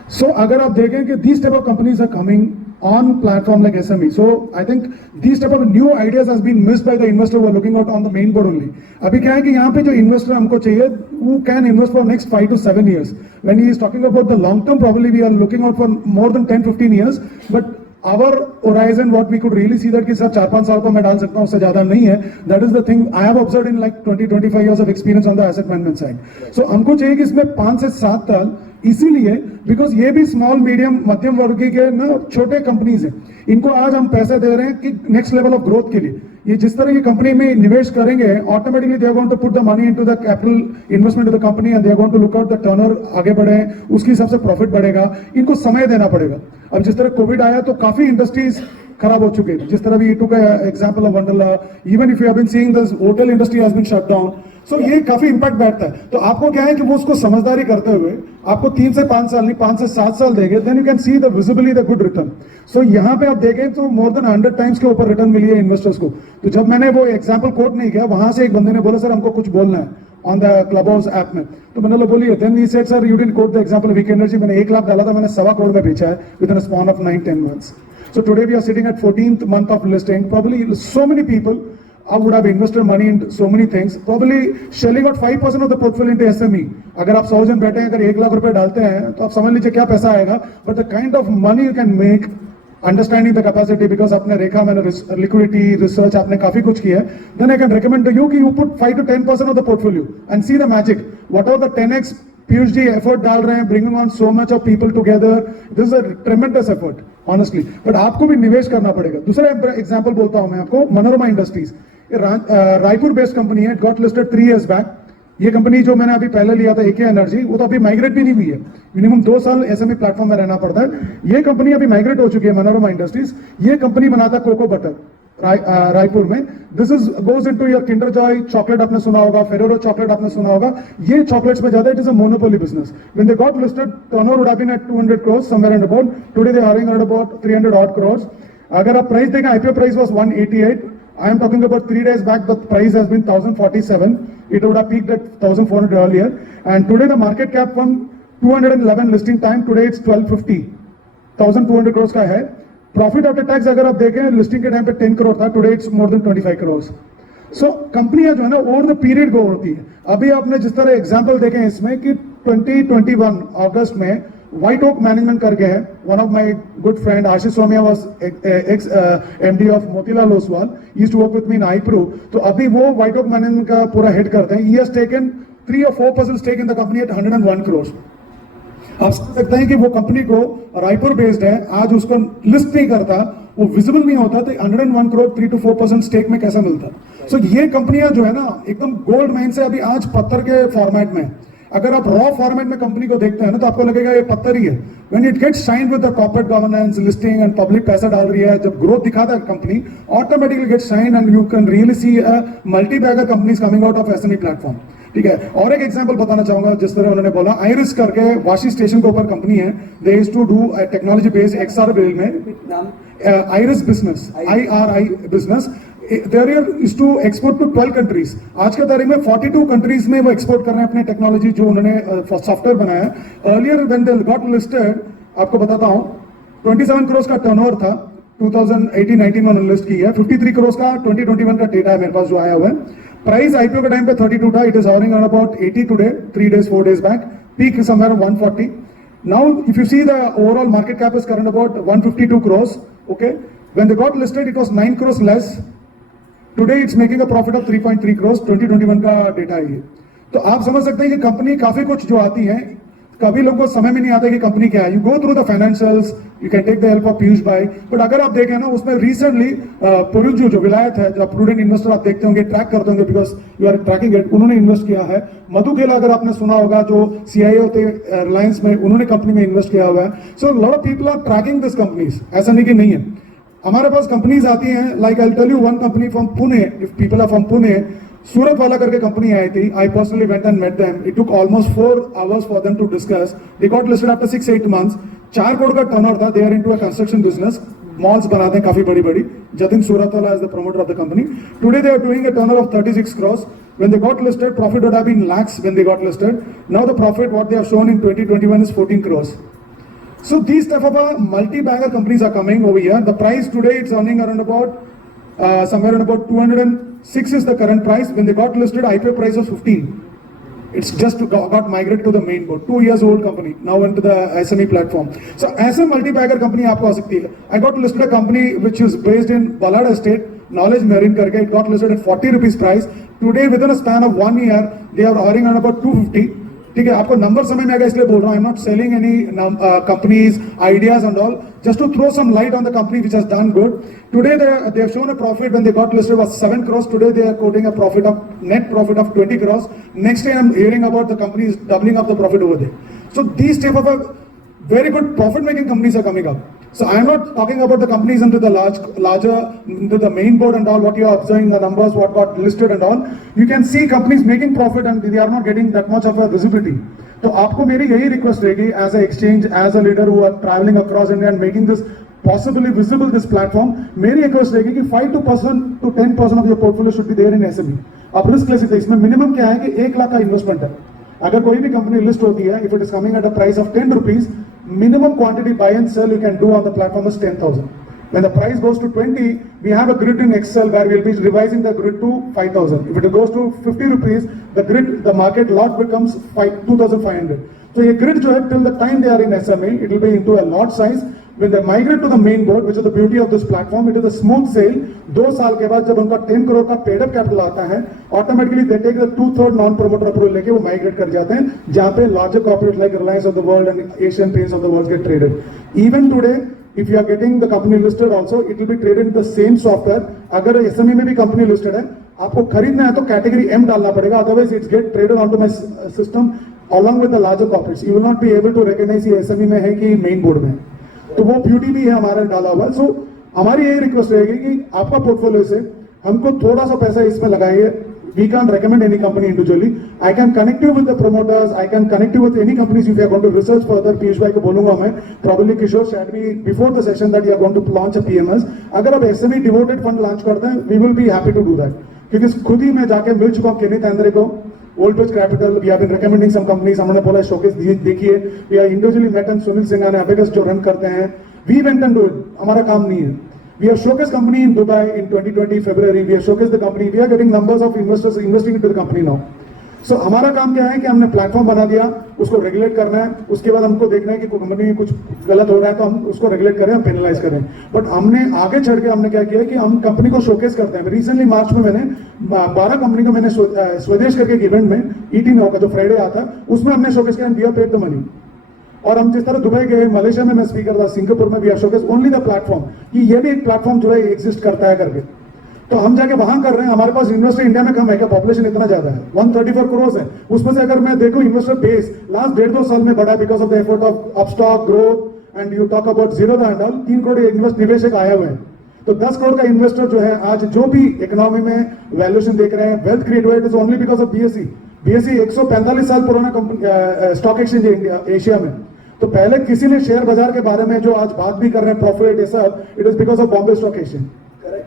So अगर आप देखें कि these type of companies are coming on platform like SME. So I think these type of new ideas has been missed by the investor who are looking out on the main board only. अभी क्या है कि यहाँ पे जो investor हमको चाहिए, who can invest for next 5 to 7 years. When he is talking about the long term, probably we are looking out for more than 10-15 years. But our horizon, what we could really see that कि sir 4-5 साल को मैं डाल सकता हूँ, उससे ज़्यादा नहीं है. That is the thing I have observed in like 20-25 years of experience on the asset management side. So हमको चाहिए कि इसमें 5 से 7 साल, इसीलिए बिकॉज ये भी स्मॉल मीडियम मध्यम वर्ग के ना छोटे कंपनीज हैं, इनको आज हम पैसा दे रहे हैं कि नेक्स्ट लेवल ऑफ ग्रोथ के लिए. ये जिस तरह की कंपनी में निवेश करेंगे automatically they are going to put the money into the capital investment to the company and they are going to look out the turnover आगे बढ़े, उसके हिसाब से प्रॉफिट बढ़ेगा। इनको समय देना पड़ेगा। अब जिस तरह कोविड आया तो काफी इंडस्ट्रीज खराब हो चुके थे, जिस तरह भी टू का example of Wonderla, even if you have been seeing this hotel industry has been shut down, so ये काफी इंपैक्ट बैठता है। तो आपको क्या है कि वो उसको समझदारी करते हुए आपको 3 से 5 साल नहीं 5 से 7 साल देंगे, then you can see the visibly the good return. So यहाँ पे आप देखें तो मोर देन 100 टाइम्स के ऊपर रिटर्न मिली है इन्वेस्टर्स को। तो जब मैंने वो एग्जाम्पल कोट नहीं किया, वहां से एक बंदे ने बोला सर हमको कुछ बोलना है on the Clubhouse app में, तो मैंने बोलिए, देन ही said sir you didn't quote the example weak energy, मैंने 1 लाख डाला था, मैंने 1.25 करोड़ में बेचा है with in a span of 9-10 months. So today we are sitting at 14th month of listing. Probably so many people would have invested money in so many things. Probably shelling out 5% of the portfolio into SME. अगर आप 100 जन बैठे हैं, अगर 1 लाख रुपए डालते हैं, तो आप समझ लीजिए क्या पैसा आएगा। But the kind of money you can make, understanding the capacity, because आपने रेखा मैंने liquidity research आपने काफी कुछ किया है, then I can recommend to you कि you put 5 to 10% of the portfolio and see the magic. Whatever the 10x Piyush ji effort डाल रहे हैं, bringing on so much of people together, this is a tremendous effort honestly, but आपको भी निवेश करना पड़ेगा। दूसरा एग्जांपल बोलता हूं मैं आपको, Manorama industries, Raipur based company है, गॉट लिस्टेड 3 years बैक। ये कंपनी जो मैंने अभी पहले लिया था एके एनर्जी, वो तो अभी माइग्रेट भी नहीं हुई है, मिनिमम 2 साल एसएमई प्लेटफॉर्म में रहना पड़ता है। ये कंपनी अभी माइग्रेट हो चुकी है, मनोरमा इंडस्ट्रीज। ये कंपनी बनाता है कोको बटर रायपुर में। This is goes into your Kinder Joy chocolate, आपने सुना होगा, फेरेरो चॉकलेट आपने सुना होगा, ये चॉकलेट्स में ज्यादा, it is a monopoly business. When they got listed turnover would have been at 200 crores somewhere and about, today they are earning around about 300 odd crores। अगर आप प्राइस देखें, IPO price was 188, I am talking about 3 days back, the price has been 1047, it would have peaked at 1400 earlier, and today the market cap from 211 listing time, today it's 1250, 1200 crores का है। Profit after tax अगर आप देखें, listing के time पे 10 करोड़ था, today it's more then 25 crores। सो कंपनियां जो है ना ओवर द पीरियड ग्रो होती है। अभी आपने जिस तरह एग्जांपल देखे इसमें कि 2021 अगस्त में व्हाइट ओक मैनेजमेंट करके है, one of my good friend Ashish Somaiya was ex MD of Motilal Oswal, used to work with me in IPru, तो अभी वो व्हाइट ओक मैनेजमेंट का पूरा हेड करते हैं। He has taken 3 or 4% stake in the company at 101 crores। आप समझ सकते हैं कि वो कंपनी को रायपुर बेस्ड है, आज उसको लिस्ट नहीं करता, वो विजिबल नहीं होता, तो 101 crore 3 to 4% स्टेक में कैसा मिलता। सो ये कंपनियां जो है ना एकदम गोल्ड माइन से अभी आज पत्थर के फॉर्मेट में, अगर आप रॉ फॉर्मेट में कंपनी को देखते हैं ना तो आपको लगेगा ये पत्थर ही है। When it gets shine with the corporate governance, listing and public पैसा डाल रही है, जब ग्रोथ दिखाता है company, automatically gets shine and you can really see a multi bagger companies coming out of SME platform. ठीक है, और एक एग्जांपल बताना चाहूंगा, जिस तरह उन्होंने बोला, आइरिस करके वाशी स्टेशन के ऊपर कंपनी है, they used to do technology based XR bill में, Iris business, IRI business, there is to export to 12 countries. आज के तारीख में 42 कंट्रीज में वो एक्सपोर्ट कर रहे हैं अपने टेक्नोलॉजी जो उन्होंने सॉफ्टवेयर बनाया। Earlier when they got listed, आपको बताता हूं, 27 crores का टर्नओवर था, 2018-19 में उन्होंने लिस्ट की है, 53 crores का 2021 का डेटा है मेरे पास जो आया हुआ है। प्राइस आईपीओ के टाइम पे 32 था, it is hovering on about 80 today, 3 days 4 days back, peak somewhere 140। Now if you see the overall market cap is current about 152 crores, okay? When they got listed it was 9 crores less, today it's making a profit of 3.3 crores, 2021 का data है ये। तो आप समझ सकते हैं कि company काफी कुछ जो आती है, कभी लोगों को समझ में नहीं आता कि कंपनी क्या है। You go through the financials, you can take the help of Piyush भाई, बट अगर आप देखें ना उसमें रिसेंटली पुरुजू जो विलायत है, जो प्रूडेंट इन्वेस्टर आप देखते होंगे, ट्रैक करते होंगे because you are tracking it, उन्होंने इन्वेस्ट किया है। मधु केला अगर आपने सुना होगा, जो CIO थे रिलायंस में, उन्होंने कंपनी में इन्वेस्ट किया हुआ है। So lot of people are tracking this companies, ऐसा नहीं कि नहीं है। हमारे पास कंपनीज आती हैं, like I tell you one company from Pune, if people are from Pune, Suratwala करके कंपनी आई थी, I personally went and met them, it took almost 4 hours for them to discuss, they got listed after 6-8 months, 4 crore का turnover था, they are into a construction business, malls बनाते हैं काफी बड़ी बड़ी, Jatin Suratwala is the promoter of the company, today they are doing a turnover of 36 crores, when they got listed profit would have been lakhs when they got listed, now the profit what they have shown in 2021 is 14 crores. So these type of multi-bagger companies are coming over here. The price today it's earning around about somewhere around about 206 is the current price. When they got listed, IPO price was 15. It's just got migrated to the main board. 2 years old company now into the SME platform. So as a multi-bagger company आपको आ सकती है. I got listed a company which is based in Ballad Estate, Knowledge Marine करके. It got listed at 40 rupees price. Today within a span of 1 year, they are earning around about 250. ठीक है, आपको number समझ में आएगा इसलिए बोल रहा हूँ. आई am not selling any companies ideas and all, just to throw some light on the company which has done good. Today they have shown a profit when they got listed was 7 crores. Today they are quoting a profit of net profit of 20 crores. Next day I'm hearing about the company is doubling up the profit over there. So these type of a very good profit making companies are coming up. So I am not talking about the companies into the larger, into the main board and all, what you are observing, the numbers, what got listed and all. You can see companies making profit and they are not getting that much of a visibility. तो आपको मेरी यही request रहेगी as a exchange, as a leader who are travelling across India and making this possibly visible this platform, मेरी request रहेगी कि 5 to 10% of your portfolio should be there in SME. आप risk ले सकते हैं. इसमें मिनिमम क्या है कि 1 लाख का इन्वेस्टमेंट है. अगर कोई भी कंपनी लिस्ट होती है, if it is coming at a price of 10 rupees, minimum quantity buy and sell you can do on the platform is 10,000. When the price goes to 20, we have a grid in Excel where we'll be revising the grid to 5,000. If it goes to 50 rupees, the market lot becomes 2,500. So a grid jo hai, till the time they are in SMA, it will be into a lot size. When they migrate to the main board, which is the beauty of this platform, it is a smooth sale. 2 साल के बाद जब उनका 10 करोड़ का paid up capital आता है, automatically they take the 2/3 non promoter approval लेके वो माइग्रेट कर जाते हैं, जहां पे larger corporate like Reliance of the world and Asian Paints of the world get traded. Even today if you are getting the company listed also, it will be traded in the same software. अगर SME में भी company listed है, आपको खरीदना है तो category M डालना पड़ेगा, otherwise it's get traded on to my system along with the larger corporates. You will not be able to recognize ये SME में है कि मेन बोर्ड में. तो वो ब्यूटी भी है हमारा डाला हुआ. सो हमारी यही रिक्वेस्ट रहेगी कि आपका पोर्टफोलियो से हमको थोड़ा सा पैसा इसमें लगाइए. We can't recommend any company individually. I can connect you with the promoters. I can connect you with any companies if you are going to research further. Piyush भाई को बोलूंगा मैं. Probably Kishore shared me before the session that you are going to launch a PMS. अगर आप SME devoted fund launch करते हैं, we will be happy to do that. क्योंकि खुद ही मैं जाके मिल चुका हूँ केनिथ एंड्रे को, Old Bridge Capital. We have been recommending some companies. हमने बोला शोकेस देखिए. We are individually met and Sunil Singhania Abakkus जो रन करते हैं. We went and do it. हमारा काम नहीं है. We have showcased company in Dubai in 2020 February. We have showcased the company. We are getting numbers of investors investing into the company now. So हमारा काम क्या है कि हमने प्लेटफॉर्म बना दिया, उसको रेगुलेट करना है. उसके बाद हमको देखना है कि कंपनी में कुछ गलत हो रहा है तो हम उसको रेगुलेट करें, हम पेनलाइज करें. बट हमने आगे चढ़ के हमने क्या किया कि हम कंपनी को शोकेस करते हैं. रिसेंटली मार्च में मैंने 12 कंपनी को मैंने स्वदेश करके एक इवेंट में ET Now का जो फ्राइडे आता है उसमें हमने शोकेस किया. We have paid the money. और हम जिस तरह दुबई गए, मलेशिया में मैं स्पीकर था, सिंगापुर में भी शोकेस ओनली द प्लेटफॉर्म कि ये भी एक प्लेटफॉर्म जो है एग्जिस्ट करता है करके. तो हम जाके वहां कर रहे हैं. हमारे पास इन्वेस्टर इंडिया में कम है क्या? पॉपुलेशन इतना ज्यादा है, 134 करोड़ है. उसमें से अगर मैं देखूं इन्वेस्टर बेस लास्ट 1.5-2 साल में बढ़ा because of the effort of Upstox growth and you talk about zero and all. 3 crore निवेशक आए हुए हैं. तो 10 करोड़ का इन्वेस्टर जो है आज जो भी इकोनॉमी में वैल्यूएशन देख रहे हैं, वेल्थ क्रिएट हुआ है, it is only because of BSE. BSE 145 साल पुराना स्टॉक एक्सचेंज है एशिया में. तो पहले किसी ने शेयर बाजार के बारे में जो आज बात भी कर रहे हैं प्रॉफिट ये सब, it is because of Bombay stock exchange.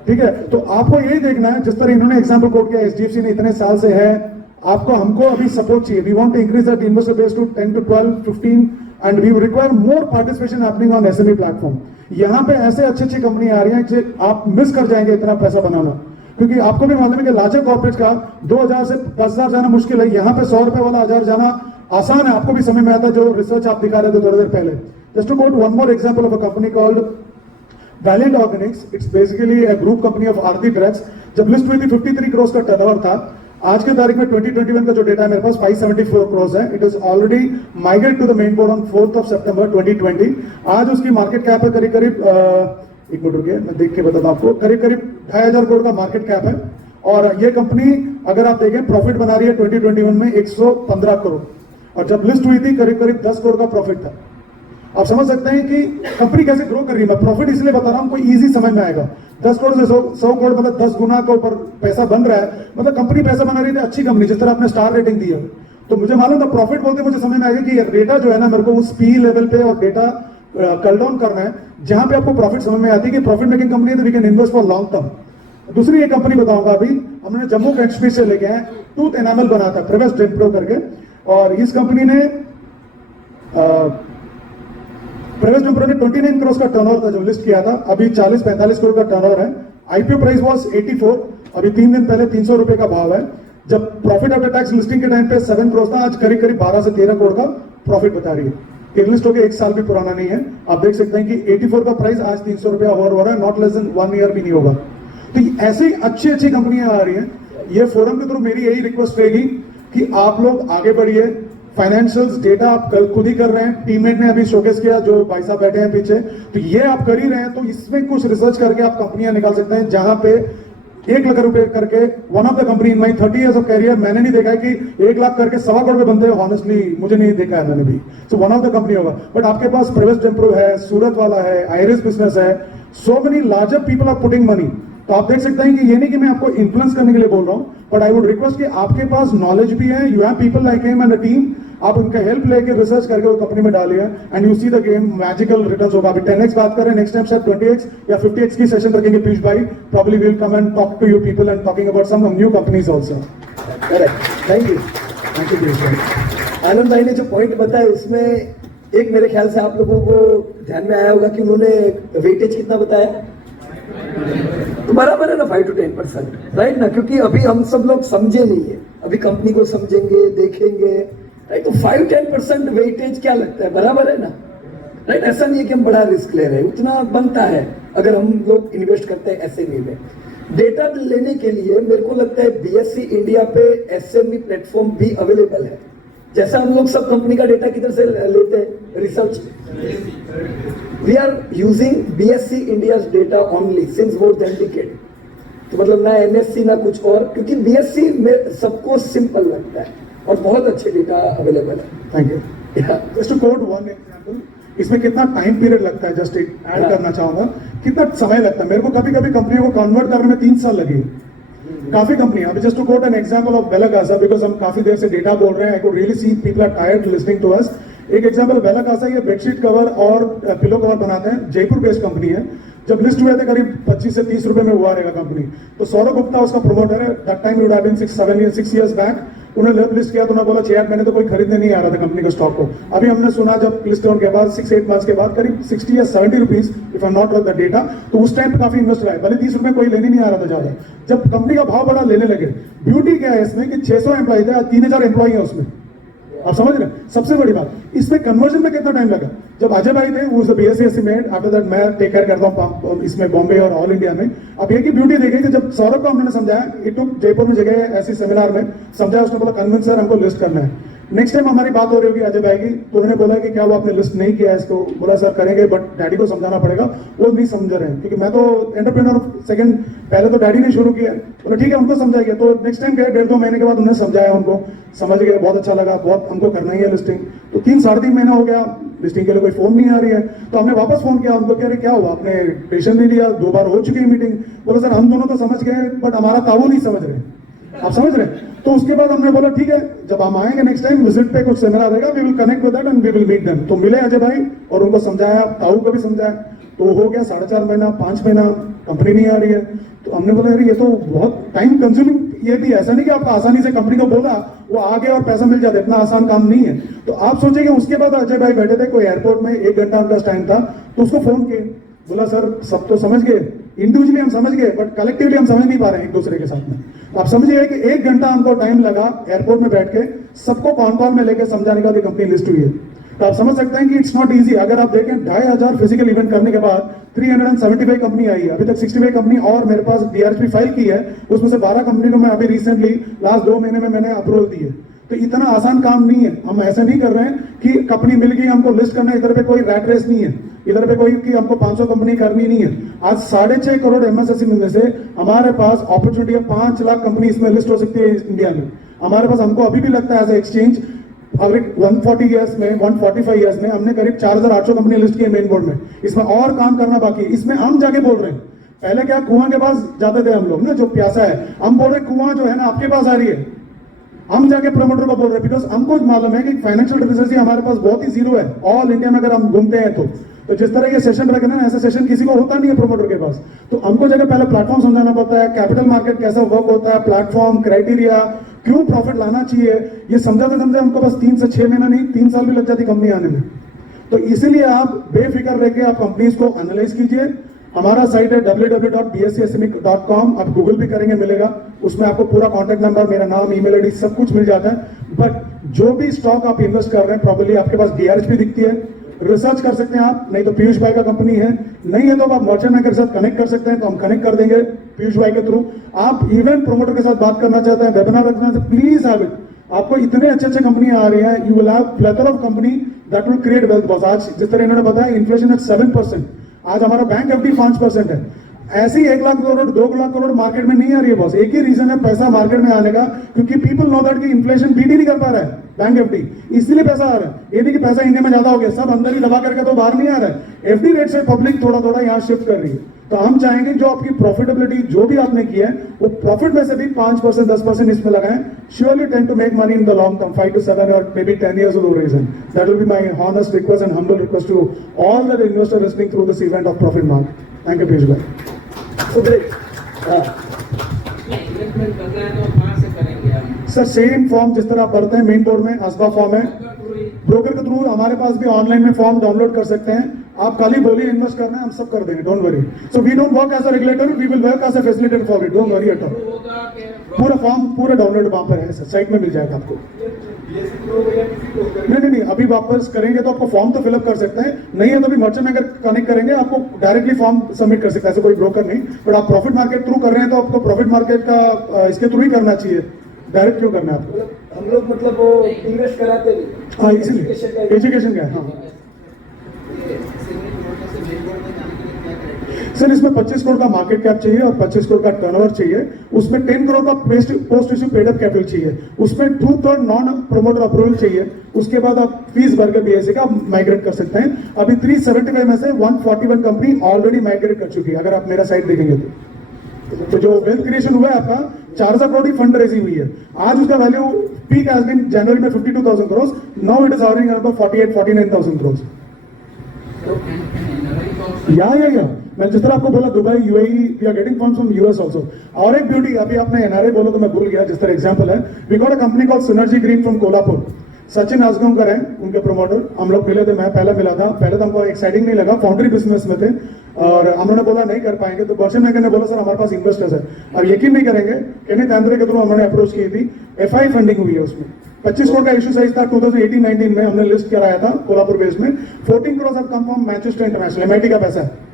ठीक है, तो आपको यही देखना है जिस तरह इन्होंने एग्जांपल कोट किया, HDFC ने इतने साल से है, आपको हमको अभी सपोर्ट चाहिए. We want to increase that investor base to 10 to 12, 15 and we require more participation happening on SME platform. यहाँ पे ऐसे अच्छी अच्छी कंपनी आ रही हैं कि आप मिस कर जाएंगे इतना पैसा बनाना. क्योंकि आपको भी मालूम है कि लार्जर कॉर्पोरेट्स का 2,000 से 10,000 जाना मुश्किल है. यहाँ पे 100 रुपए वाला 1000 जाना आसान है. आपको भी समझ में आता है जो रिसर्च आप दिखा रहे थे थोड़ी देर पहले. Just to quote one more example of a company called Valiant Organics. It's basically a group company of Aarti Drugs. जब लिस्ट हुई थी 53 करोड़ का टर्नओवर था. आज के तारीख में 2021 का जो डेटा है मेरे पास 574 करोड़ है. It is already migrate to the main board on 4th of September 2020. आज उसकी मार्केट कैप है करीब एक मिनट रुकिए मैं देख के बताता हूं आपको, करीब 2,500 करोड़ का मार्केट कैप है. और ये कंपनी अगर आप देखें प्रॉफिट बना रही है 2021 में 115 करोड़. और जब लिस्ट हुई थी करीब 10 करोड़ का प्रॉफिट था. आप समझ सकते हैं कि कंपनी कैसे ग्रो कर रही है. मैं प्रॉफिट इसलिए बता रहा हूं, कोई इजी समझ में आएगा. 10 करोड़ से 100 करोड़ मतलब 10 गुना के ऊपर पैसा बन रहा है. मतलब कंपनी पैसा बना रही थी, अच्छी कंपनी, जिस तरह आपने स्टार रेटिंग दी है. तो मुझे मालूम था प्रॉफिट बोलते मुझे समझ में आएगा कि डेटा जो है ना मेरे को उस पी लेवल पे और डेटा कल डाउन करना है जहां पे आपको प्रॉफिट समझ में आती है कि प्रॉफिट मेकिंग कंपनी है तो we can invest for long term. दूसरी एक कंपनी बताऊंगा अभी, हमने जम्मू कश्मीर से लेके आए, टूथ एनामल बना था प्रेवेस डेम्प्रो करके. और इस कंपनी ने प्रेवेस डेम्प्रो ने 29 करोड़ का टर्नओवर था जो लिस्ट किया था. अभी 40-45 करोड़ का टर्नओवर है. IPO price was 84. अभी 3 दिन पहले 300 रुपए का भाव है. जब प्रॉफिट आफ्टर टैक्स लिस्टिंग के टाइम पे 7 करोड़ था, आज करीब 12 से 13 करोड़ का प्रॉफिट बता रही है. लिस्ट होकर 1 साल भी पुराना नहीं है. आप देख सकते हैं कि 84 का प्राइस आज 300 रुपया और हो रहा है. नॉट लेस देन 1 ईयर भी नहीं होगा. तो ऐसी अच्छी अच्छी कंपनियां आ रही हैं. ये फोरम के थ्रू मेरी यही रिक्वेस्ट रहेगी कि आप लोग आगे बढ़िए, फाइनेंशियल्स डेटा आप खुद ही कर रहे हैं, टीममेट ने अभी शोकेस किया जो भाई साहब बैठे हैं पीछे, तो ये आप कर ही रहे हैं, तो इसमें कुछ रिसर्च करके आप कंपनियां निकाल सकते हैं जहां पे 1 लाख रुपए करके one of the company in my 30 years of career मैंने नहीं देखा है कि 1 लाख करके 1.25 करोड़ बनते हैं, हॉनेस्टली मुझे नहीं देखा है मैंने भी। So one of the company होगा, बट आपके पास प्रेवेस टेम्प्रो है, सूरत वाला है, आयरिस बिजनेस है, so many larger people are putting money. तो आप देख सकते हैं कि ये नहीं कि मैं आपको इन्फ्लुएंस करने के लिए बोल रहा हूं, बट आई वुड रिक्वेस्ट कि आपके पास नॉलेज भी है, you have people like him and a team, आप उनका हेल्प लेके रिसर्च करके वो कंपनी में डालिए and you see the game magical returns होगा। अभी 10x बात करें, नेक्स्ट टाइम शायद 20x या 50x की सेशन रखेंगे पीयूष भाई, probably will come and talk to you people and talking about some new companies also. Correct, thank you Piyush भाई। आनंद भाई ने जो पॉइंट बताया इसमें एक मेरे ख्याल से आप लोगों को ध्यान में आया होगा कि उन्होंने वेटेज कितना बताया, तो बराबर है ना 5 to 10%, राइट ना, क्योंकि अभी हम सब लोग समझे नहीं है, अभी कंपनी को समझेंगे देखेंगे, राइट, तो 5-10% वेटेज क्या लगता है, बराबर है ना, राइट। ऐसा नहीं है कि हम बड़ा रिस्क ले रहे हैं, उतना बनता है अगर हम लोग इन्वेस्ट करते हैं एसएमई में। डेटा लेने के लिए मेरे को लगता है बीएससी इंडिया पे एसएमई प्लेटफॉर्म भी अवेलेबल है, जैसा हम लोग सब कंपनी का डेटा किधर से लेते हैं, research. We are using BSC India data only since more than decade, तो मतलब ना एनएससी ना कुछ और, क्योंकि बीएससी में सबको सिंपल लगता है और बहुत अच्छे डेटा अवेलेबल है। Thank you. Just to quote one example, इसमें कितना टाइम पीरियड लगता है, जस्ट एक ऐड करना चाहूंगा, कितना समय लगता है मेरे को, कभी कभी कंपनियों को कन्वर्ट करने में 3 साल लगे, काफी कंपनियां। अभी just to quote an example of Bella Casa, because हम काफी देर से डेटा बोल रहे हैं, I could really see people are tired listening to us. एक एग्जांपल बेला कासा, ये बेडशीट कवर और पिलो कवर बनाते हैं, जयपुर बेस्ड कंपनी है। जब लिस्ट हुए थे करीब 25 से 30 रुपए में हुआ रहेगा कंपनी, तो सौरभ गुप्ता उसका प्रोमोटर है, that time would have been 6 years back. उन्होंने लिस्ट किया तो उन्होंने बोला 6-8 महीने तो कोई खरीदने नहीं आ रहा था कंपनी के स्टॉक को। अभी हमने सुना जब लिस्ट होने के बाद 6-8 मंथ्स के बाद करीब 60 या 70 rupees, if I am not wrong the data, तो उस टाइम पे काफी इन्वेस्टर आए, भले 30 रुपए कोई लेने नहीं आ रहा था ज्यादा। जब कंपनी का भाव बढ़ा लेने लगे। ब्यूटी क्या है इसमें कि 600 एम्प्लॉय थे, 3000 एम्प्लॉय है उसमें, आप समझ रहे हैं। सबसे बड़ी बात, इसमें कन्वर्जन में कितना टाइम लगा। जब अजय भाई थे, वो बीएससी एस्टिमेट, आफ्टर दैट मैं टेक केयर करता हूँ इसमें बॉम्बे और ऑल इंडिया में। अब ये की ब्यूटी देखी कि जब सौरभ को हमने समझाया, इट टुक जयपुर में जगह ऐसी सेमिनार में समझाया, उसने बोला कन्विंस सर हमको लिस्ट करना है। नेक्स्ट टाइम हमारी बात हो रही होगी अजय भाई की, तो उन्होंने बोला कि क्या वो आपने लिस्ट नहीं किया है इसको, बोला सर करेंगे बट डैडी को समझाना पड़ेगा, वो नहीं समझ रहे हैं, क्योंकि मैं तो एंटरप्रेन्योर सेकंड, पहले तो डैडी ने शुरू किया, बोला ठीक है उनको समझाएंगे। तो नेक्स्ट टाइम गए, 1.5-2 महीने के बाद उन्होंने समझाया, उनको समझ गए, बहुत अच्छा लगा, बहुत हमको करना ही है लिस्टिंग। तो 3-3.5 महीना हो गया, लिस्टिंग के लिए कोई फोन नहीं आ रही है, तो हमने वापस फोन किया उनको, कह रहे क्या हुआ, आपने पेशेंट नहीं लिया, 2 बार हो चुकी है मीटिंग। बोला सर हम दोनों तो समझ गए बट हमारा ताऊ नहीं समझ रहे, आप समझ रहे हैं। तो उसके बाद हमने बोला ठीक है, जब हम आएंगे नेक्स्ट टाइम विजिट पे, कुछ सेमिनार रहेगा, we will connect with that and we will meet them. तो मिले अजय भाई और उनको समझाया, ताऊ को भी समझाया, तो हो गया 4.5 महीना, 5 महीना, कंपनी नहीं आ रही है। तो हमने बोला यार ये तो बहुत टाइम कंज्यूमिंग, ये भी ऐसा नहीं कि आपको आसानी से कंपनी को बोला वो आ गया और पैसा मिल जाता, इतना आसान काम नहीं है। तो आप सोचेंगे उसके बाद अजय भाई बैठे थे कोई एयरपोर्ट में, 1 घंटा उनका टाइम था, तो उसको फोन किए, बोला सर सब तो समझ गए, इंडिविजुअली हम समझ गए बट कलेक्टिवली हम समझ नहीं पा रहे हैं एक दूसरे के साथ में। तो आप समझिए कि 1 घंटा हमको टाइम लगा एयरपोर्ट में बैठ के सबको कॉन कॉल में लेकर समझाने का कि कंपनी लिस्ट हुई है। तो आप समझ सकते हैं कि इट्स नॉट इजी। अगर आप देखें 2500 फिजिकल इवेंट करने के बाद 375 कंपनी आई है, अभी तक 65 कंपनी और मेरे पास DRHP फाइल की है, उसमें से 12 कंपनी को मैं अभी रिसेंटली लास्ट 2 महीने में मैंने अप्रूवल दी है। तो इतना आसान काम नहीं है, हम ऐसा नहीं कर रहे हैं कि कंपनी मिल गई हमको लिस्ट करना है, इधर पे कोई रैट रेस नहीं है, इधर पे कोई कि हमको 500 कंपनी करनी नहीं है। आज 6.5 करोड़ MSSI में से हमारे पास अपॉर्चुनिटी है, 5 लाख कंपनी इसमें लिस्ट हो सकती है इंडिया में हमारे पास। हमको अभी भी लगता है एज ए एक्सचेंज, अगर 140 ईयर्स में 145 ईयर्स में हमने करीब 4800 कंपनी लिस्ट की है मेन बोर्ड में। इसमें और काम करना बाकी, इसमें हम जाके बोल रहे हैं। पहले क्या कुआं के पास जाते थे हम लोग ना, जो प्यासा है, हम बोल रहे कुआं जो है ना आपके पास आ रही है, हम जाके प्रमोटर को बोल रहे हैं, बिकॉज हमको मालूम है कि फाइनेंशियल लिटरेसी हमारे पास बहुत ही जीरो है ऑल इंडिया में। अगर हम घूमते हैं तो जिस तरह के सेशन रखे ना, ऐसा सेशन किसी को होता नहीं है प्रमोटर के पास। तो हमको जगह पहले प्लेटफॉर्म समझाना पड़ता है, कैपिटल मार्केट कैसा वर्क होता है, प्लेटफॉर्म, क्राइटेरिया, क्यों प्रॉफिट लाना चाहिए, ये समझाते समझे हमको बस 3 से 6 महीना नहीं 3 साल भी लग जाती कंपनी आने में। तो इसीलिए आप बेफिक्र रह के आप कंपनीज को एनालाइज कीजिए। हमारा साइट है www.bscsmic.com, आप गूगल भी करेंगे मिलेगा, उसमें आपको पूरा कॉन्टैक्ट नंबर, मेरा नाम, ईमेल आईडी सब कुछ मिल जाता है। बट जो भी स्टॉक आप इन्वेस्ट कर रहे हैं प्रॉपर्ली आपके पास DRHP दिखती है, रिसर्च कर सकते हैं आप, नहीं तो पीयूष भाई का कंपनी है, नहीं है तो आप मर्चेंट बैंकर के साथ कनेक्ट कर सकते हैं, तो हम कनेक्ट कर देंगे पीयूष भाई के थ्रू। आप इवेंट प्रोमोटर के साथ बात करना चाहते हैं, वेबिनार रखना चाहते हैं, प्लीज हैव इट। आपको इतने अच्छे अच्छे कंपनियां आ रही हैं, you will have plethora of company that will create wealth boss. आज जिस तरह इन्होंने बताया इन्फ्लेशन है 7%, आज हमारा बैंक एफडी 5% है। ऐसी 1 लाख करोड़ 2 लाख करोड़ मार्केट में नहीं आ रही है बॉस। एक ही रीजन है पैसा मार्केट में आने का, क्योंकि पीपल नो दैट कि इन्फ्लेशन बीट ही नहीं कर पा रहा है बैंक एफडी, इसीलिए पैसा आ रहा है। ये नहीं कि पैसा इंडिया में ज्यादा हो गया, सब अंदर ही दबा करके तो बाहर नहीं आ रहा है। एफडी रेट से पब्लिक थोड़ा थोड़ा यहाँ शिफ्ट कर रही है। तो हम चाहेंगे जो आपकी प्रॉफिटेबिलिटी जो भी आपने की है वो प्रॉफिट में से भी 5% 10% इसमें लगाएं। Surely tend to make money in the long term, 5 to 7 or maybe 10 years of horizon. That will be my honest request and humble request to all the investors listening through this event of Profit Mark. Thank you, Piyush bhai. So great. Investment करना है तो कहाँ से करेंगे आप? Sir same form जिस तरह आप भरते हैं मेन बोर्ड में असबा फॉर्म है, ब्रोकर के थ्रू हमारे पास भी ऑनलाइन में फॉर्म डाउनलोड कर सकते हैं। आप खाली बोलिए इन्वेस्ट करना है, हम सब कर देंगे, don't worry. So we don't work as a regulator, we will work as a facilitator for it, don't worry at all. होगा कि पूरा फॉर्म पूरा डाउनलोड वहां पर है सर, साइट में मिल जाएगा आपको। नहीं, अभी वापस करेंगे तो आपको फॉर्म तो फिलअप कर सकते हैं, नहीं है तो भी मर्चेंट अगर कनेक्ट करेंगे आपको डायरेक्टली फॉर्म सबमिट कर सकते हैं, ऐसे कोई ब्रोकर नहीं। बट आप प्रॉफिट मार्केट थ्रू कर रहे हैं तो आपको प्रॉफिट मार्केट का इसके थ्रू ही करना चाहिए, डायरेक्ट क्यों करना है आपको? हम लोग मतलब वो इन्वेस्ट कराते भी। हाँ इसलिए एजुकेशन का है। हाँ सर इसमें 25 करोड़ का मार्केट कैप चाहिए और 25 करोड़ का टर्नओवर चाहिए। उसमें 10 करोड़ का post issue paid up capital चाहिए। उसमें 2/3 नॉन प्रोमोटर अप्रूवल चाहिए। उसके बाद आप फीस भर के बीएससी का माइग्रेट कर सकते हैं। अभी 375 में से 141 कंपनी ऑलरेडी माइग्रेट कर चुकी है, अगर आप मेरा साइट देखेंगे तो जो वेल्थ क्रिएशन हुआ है आपका 4000 करोड़ की फंड रेजिंग हुई है। आज उसका वैल्यू पीक हैज बीन जनवरी में 52,000 crore, now it is hovering around 48-49,000 crore. या मैं जिस तरह आपको बोला Dubai UAE we are getting funds from US also. और एक ब्यूटी, अभी आपने एनआरए बोला तो मैं भूल गया, जिस तरह एग्जांपल है, we got a company called Synergy Green from Kolhapur. Sachin Ajgaonkar हैं उनके प्रमोटर, हम लोग मिले थे, मैं पहले मिला था। पहले तो हमको एक्साइटिंग नहीं लगा, फाउंड्री बिजनेस में थे और हम लोगों ने बोला नहीं कर पाएंगे, तो बर्शन मैकर ने बोला सर हमारे पास इन्वेस्टर्स है। अब यकीन नहीं करेंगे, केनी तांद्रे के थ्रू हमने अप्रोच की थी, एफआई फंडिंग हुई है उसमें। 25 करोड़ का इशू साइज था 2018-19 में, हमने लिस्ट कराया था कोल्हापुर बेस में। 14 crore have come from Manchester international, MIT का पैसा है।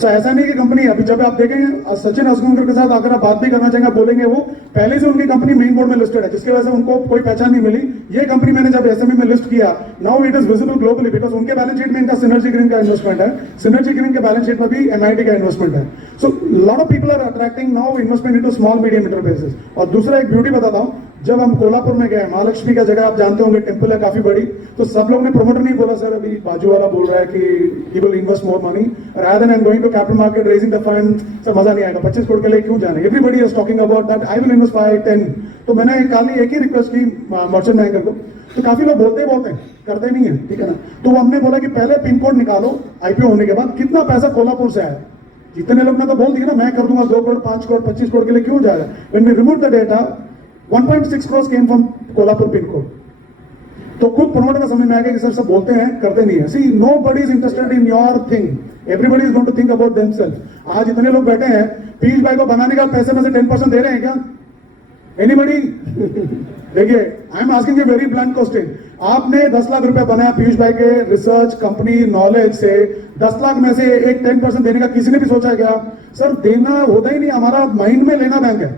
सो ऐसा नहीं कि कंपनी, अभी जब आप देखेंगे सचिन आजगांवकर के साथ अगर आप बात भी करना चाहेंगे, बोलेंगे वो पहले से उनकी कंपनी मेन बोर्ड में लिस्टेड है, जिसकी वजह से उनको कोई पहचान नहीं मिली। ये कंपनी मैंने जब एसएमई में लिस्ट किया, now it is visible globally because उनके बैलेंस शीट में इनका सिनर्जी ग्रीन का इन्वेस्टमेंट है, सिनर्जी ग्रीन के बैलेंस शीट में भी एमआईटी का इन्वेस्टमेंट है। So lot of people are attracting now investment into small medium enterprises. और दूसरा एक ब्यूटी बताता हूँ, जब हम कोल्हापुर में गए, महालक्ष्मी का जगह आप जानते होंगे, टेंपल है काफी बड़ी, तो सब लोग ने, प्रमोटर नहीं बोला सर अभी बाजू वाला बोल रहा है कि he will invest more money rather than going to capital market raising the fund, sir मजा नहीं आएगा, 25 करोड़ के लिए क्यों जाने, everybody is talking about that, I will invest 5-10। तो मैंने खाली एक ही रिक्वेस्ट की मर्चेंट बैंकर को, तो काफी लोग बोलते हैं करते नहीं है, ठीक है ना। तो हमने बोला कि पहले पिन कोड निकालो, आईपीओ होने के बाद कितना पैसा कोल्हापुर से आया। जितने लोग ने तो बोल दिया ना मैं कर दूंगा 2 करोड़ 5 करोड़ 25 करोड़ के लिए क्यों जाएगा। When we remove the data 1.6 crores came from Kolhapur pin code. तो खुद प्रमोटर का समझ में आ गया कि सर सब बोलते हैं करते नहीं है। See nobody is interested in your thing, everybody is going to think about themselves. आज इतने लोग बैठे हैं, पीयूष भाई को बनाने का पैसे में से 10% दे रहे हैं क्या? एनीबडी? देखिए I am asking a very blunt question, आपने 10 लाख रुपए बनाया पीयूष भाई के रिसर्च कंपनी नॉलेज से, 10 लाख में से एक 10% देने का किसी ने भी सोचा क्या? सर देना होता ही नहीं, हमारा माइंड में लेना बैंक है,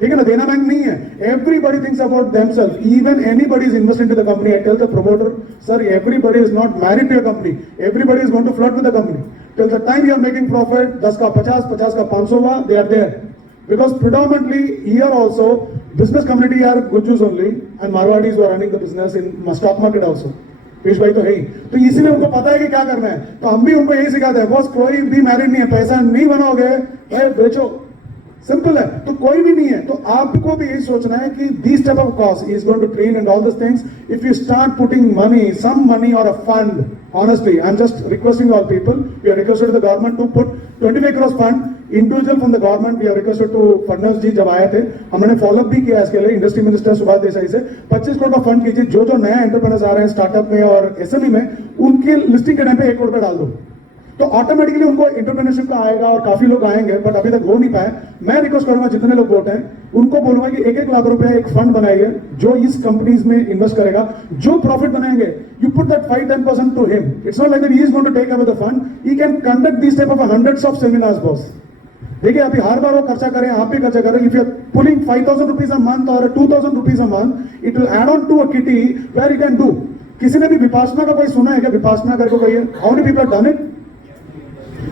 ठीक है ना, देना बैंक नहीं है। Everybody thinks about themself, even anybody is investing to the company. I tell the promoter sir everybody is not married to your company, everybody is going to flirt with the company till the time you are making profit. 10 का 50, 50 का 500 हुआ, they are there because predominantly here also business community are Gujus only and Marwadis who are running the business in stock market also। Piyush भाई तो है ही, तो इसीलिए उनको पता है कि क्या करना है। तो हम भी उनको यही सिखाते हैं, बस कोई भी मैरिड नहीं है, पैसा नहीं बनाओगे भाई बेचो, सिंपल है। तो कोई भी नहीं है, तो आपको भी यही सोचना है कि this type of cost is going to train and all this things. If you start putting money, some money और a fund, honestly I'm just requesting all people, we are requested the government to put 25 crores fund individual from the government। we have requested to Fadnavis ji जब आए थे, हमने follow up भी किया इसके लिए, industry minister Subhash Desai से 25 करोड़ का फंड कीजिए। जो जो नया एंटरप्रेन्योर्स आ रहे हैं स्टार्टअप में और एसएमई में, उनकी लिस्टिंग के टाइम पे 1 करोड़ का डाल दो, तो ऑटोमेटिकली उनको एंटरप्रेन्योरशिप का आएगा और काफी लोग आएंगे, बट अभी तक हो नहीं पाए। मैं रिक्वेस्ट करूंगा जितने लोग वोट हैं उनको बोलूंगा कि 1-1 लाख रुपया एक फंड बनाइए जो इस कंपनीज में इन्वेस्ट करेगा। जो प्रॉफिट बनाएंगे you put that 5-10% to him. It's not like that he is going to take away the fund, he can conduct this type of hundreds of seminars boss. देखिए अभी हर बार वो खर्चा करें, आप भी खर्चा करें. If you are pulling 5,000 rupees a month or 2,000 rupees a month, it will add on to a kitty where you can do. किसी ने भी विपासना का कोई सुना है क्या? विपासना करके कोई है? How many people have done it?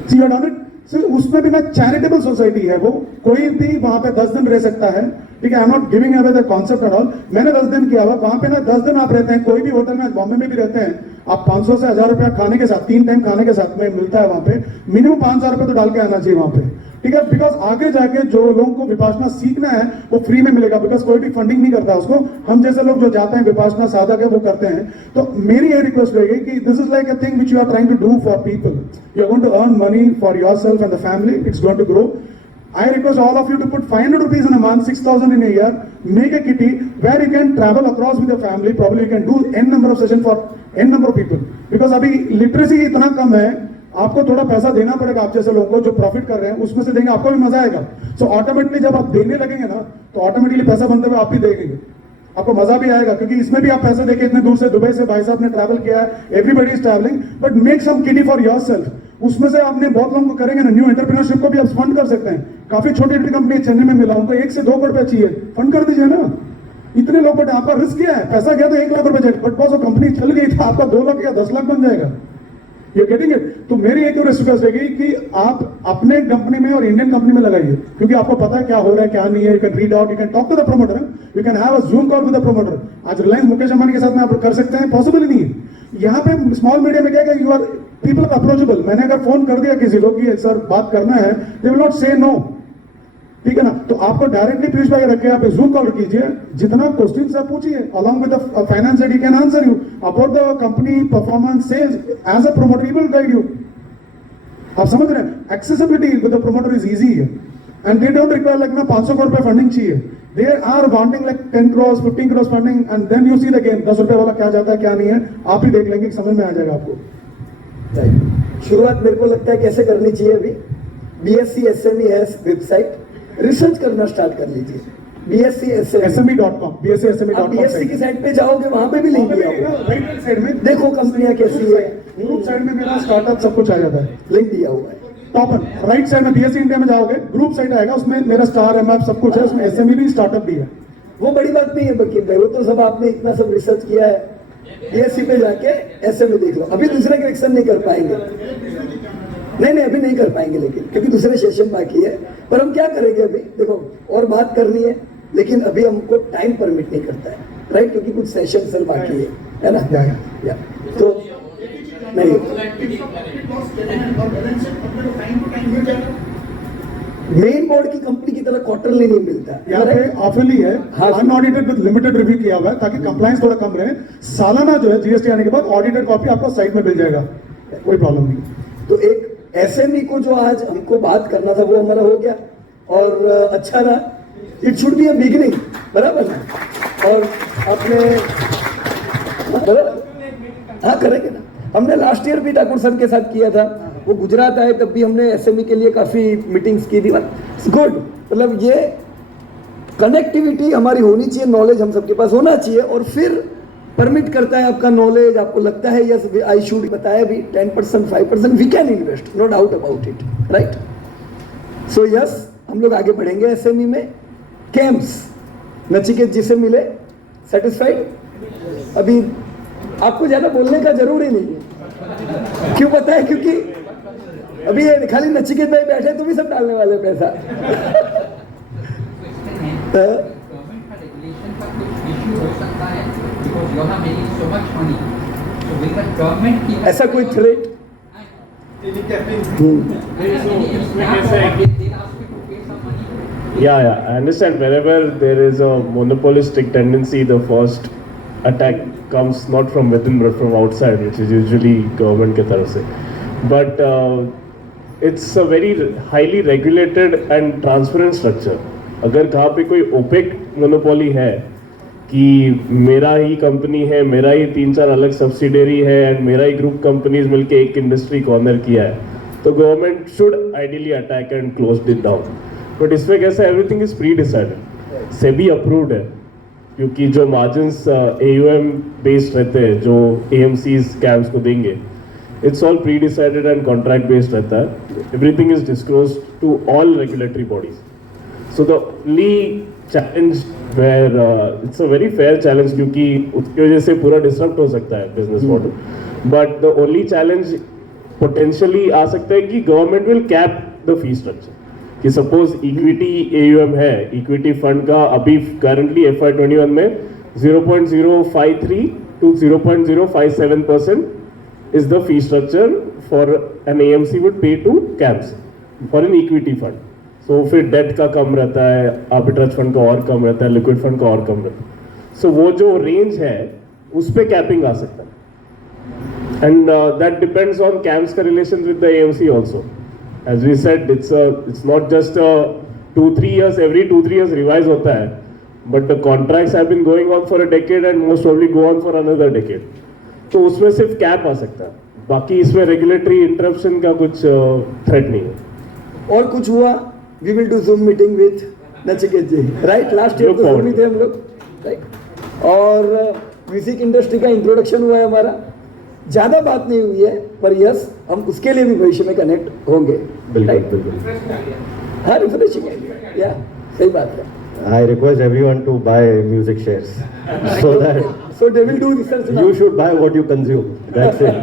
See, you have done it? So, उसमें भी ना चैरिटेबल सोसाइटी है वो, कोई भी वहां पे 10 दिन रह सकता है. ठीक है, आई am not giving away the concept at all. मैंने 10 दिन किया हुआ वहां पे ना. 10 दिन आप रहते हैं कोई भी होटल में, बॉम्बे में भी रहते हैं आप, 500 से 1000 रुपया खाने के साथ, 3 टाइम खाने के साथ में मिलता है वहां पे. मिनिमम 5,000 रुपये तो डाल के आना चाहिए वहां पे. ठीक है, बिकॉज आगे जाके जो लोगों को विपासना सीखना है वो फ्री में मिलेगा, बिकॉज कोई भी फंडिंग नहीं करता उसको. हम जैसे लोग जो जाते हैं विपासना साधक है वो करते हैं. तो मेरी ये रिक्वेस्ट रहेगी कि this is like a thing which you are trying to do for people. You are going to earn money for yourself and the family. It's going to grow. I request all of you to put 500 rupees in a month, 6,000 in a year. Make a kitty where you can travel across with your family. Probably you can do n number of sessions for n number of people. Because अभी literacy इतना कम है, आपको थोड़ा पैसा देना पड़ेगा आप जैसे लोगों को जो प्रॉफिट कर रहे हैं, उसमें से देंगे आपको भी मजा आएगा. सो ऑटोमेटिकली जब आप देने लगेंगे ना, तो ऑटोमेटिकली पैसा बनते हुए आप भी देंगे, आपको मजा भी आएगा. क्योंकि इसमें भी आप पैसे देके इतने दूर से, दुबई से भाई साहब ने ट्रैवल किया है. Everybody is travelling, but make some kitty for yourself. उसमें से आपने बहुत लोगों को करेंगे ना, न्यू एंटरप्रेन्योरशिप को भी आप फंड कर सकते हैं. काफी छोटी छोटी कंपनी चेन्नई में मिला, उनको 1 से 2 करोड़ रुपए चाहिए, फंड कर दीजिए ना. इतने लोग, बट आपका रिस्क क्या है? पैसा गया तो 1 लाख रुपए जाए, बट बस वो कंपनी चल गई तो आपका 2 लाख या 10 लाख बन जाएगा. You getting it? तो मेरी एक रिक्वेस्ट रहेगी कि आप अपने कंपनी में और इंडियन कंपनी में लगाइए, क्योंकि आपको पता है क्या हो रहा है क्या नहीं है. You can read out, you can talk to the promoter, you can have a Zoom call with the promoter. आज रिलायंस मुकेश अंबानी के साथ में आप कर सकते हैं, पॉसिबल ही नहीं है. यहाँ पे स्मॉल मीडिया में क्या है, you are people are approachable. मैंने अगर फोन कर दिया किसी को कि सर बात करना है, दे विल नॉट से नो. ठीक है ना? तो आपको डायरेक्टली पीयूष भाई रखे, आप जूम कॉल कीजिए, जितना क्वेश्चन आप पूछिए, along with the finance head, he can answer you about the company performance, sales. As a promoter he will guide you. आप समझ रहे हैं? Accessibility with the promoter is easy है, and they don't require like ना 500 करोड़ रुपए funding चाहिए. They are wanting like 10 crores 15 crores funding, and then you see the game. 10 रुपए वाला क्या जाता है क्या नहीं है, आप ही देख लेंगे, समझ में आ जाएगा आपको. शुरुआत मेरे को लगता है कैसे करनी चाहिए. अभी BSc SME है वेबसाइट, रिसर्च करना स्टार्ट कर लीजिए. BSc sme.com, BSc sme.com. BSc की साइट पे जाओगे, वहां पे भी लिंक दिया होगा. राइट साइड में देखो कंपनियां कैसी है, ग्रुप साइड में मेरा स्टार्टअप सब कुछ आ जाता है. लिंक दिया हुआ है. टॉप राइट साइड में BSc इंडिया में जाओगे, ग्रुप साइट आएगा, उसमें मेरा स्टार एमएप सब कुछ है, उसमें SME भी स्टार्टअप भी है. वो बड़ी बात नहीं है बकीर भाई, वो तो सब आपने इतना सब रिसर्च किया है. BSc पे जाके SME देख लो. अभी दूसरे करेक्शन नहीं कर पाएंगे, नहीं अभी नहीं कर पाएंगे, लेकिन क्योंकि दूसरे सेशन बाकी है. पर हम क्या करेंगे अभी, देखो और बात करनी है, लेकिन अभी हमको टाइम परमिट नहीं करता है, राइट? क्योंकि कुछ सेशन सर बाकी है ना. या तो नहीं, मेन बोर्ड की कंपनी की तरह क्वार्टरली नहीं मिलता. यहाँ पे ऑफरली है, अनऑडिटेड विद लिमिटेड रिव्यू किया हुआ है, ताकि कंप्लायंस थोड़ा कम रहे. सालाना जो है GST आने के बाद ऑडिटेड कॉपी आपको साइट में मिल जाएगा, कोई प्रॉब्लम नहीं. तो एक SME को जो आज हमको बात करना था वो हमारा हो गया, और अच्छा रहा. It should be a beginning, बराबर ना? और अपने हाँ करेंगे ना. हमने लास्ट ईयर भी ठाकुर सर के साथ किया था, वो गुजरात आए तब भी हमने SME के लिए काफी मीटिंग्स की थी. गुड, मतलब ये कनेक्टिविटी हमारी होनी चाहिए, नॉलेज हम सबके पास होना चाहिए, और फिर परमिट करता है आपका नॉलेज, आपको लगता है यस आई शुड, बताया भी 10% 5% we can invest, no doubt about it, right? So yes, हम लोग आगे बढ़ेंगे SME में. कैंप्स नचिकेत जी से मिले, सेटिस्फाइड? अभी आपको ज्यादा बोलने का जरूरी नहीं है. क्यों पता है? क्योंकि अभी खाली नचिकेत भाई बैठे तो भी सब डालने वाले पैसा. ऐसा कोई threat? Yeah, I understand. Wherever there is a monopolistic tendency, the first attack comes not from within but from outside, which is usually government के तरफ से. But it's a very highly regulated and transparent structure. अगर कहाँ पे कोई OPEC monopoly है कि मेरा ही कंपनी है, मेरा ही 3-4 अलग सब्सिडरी है एंड मेरा ही ग्रुप कंपनीज मिलके एक इंडस्ट्री कॉर्नर किया है, तो government should ideally attack and close it down. But इसमें कैसा everything is pre decided, SEBI approved है, क्योंकि जो मार्जिन्स AUM बेस्ड रहते हैं जो AMCs कैंप्स को देंगे, It's all pre-decided and contract-based रहता है. Everything is disclosed to all regulatory bodies. So the only challenge where it's a very fair challenge क्योंकि उसकी वजह से पूरा disrupt हो सकता है business model. But the only challenge potentially आ सकता है कि government will cap the fee structure. कि सपोज इक्विटी AUM है, इक्विटी फंड का अभी करंटली FY21 में 0.053 to 0.057% is the fee structure for an AMC would pay to CAMS for an equity fund. So फिर date का कम रहता है, arbitrage fund का और कम रहता है, लिक्विड फंड का और कम रहता है. So वो जो रेंज है उस पे कैपिंग आ सकता है. And that depends on CAMS का relations with the AMC also. As we said, it's not just 2-3 years, every 2-3 years revise होता है, but the contracts have been going on for a decade and most probably go on for another decade. तो उसमें सिर्फ cap आ सकता है, बाकी इसमें regulatory interruption का कुछ थ्रेट नहीं है. और कुछ हुआ, we will do Zoom meeting with Nachiket ji, right? Last year Look तो forward. Zoom ही थे हम लोग, right? और म्यूजिक इंडस्ट्री का इंट्रोडक्शन हुआ है हमारा. ज़्यादा बात नहीं हुई है, पर यस हम उसके लिए भी भविष्य में कनेक्ट होंगे. बिल्कुल right? बिल्कुल. हाँ, रिफ्रेशिंग है, या सही बात है. I request everyone to buy music shares so that So they will do research now. you should buy what you consume. That's it.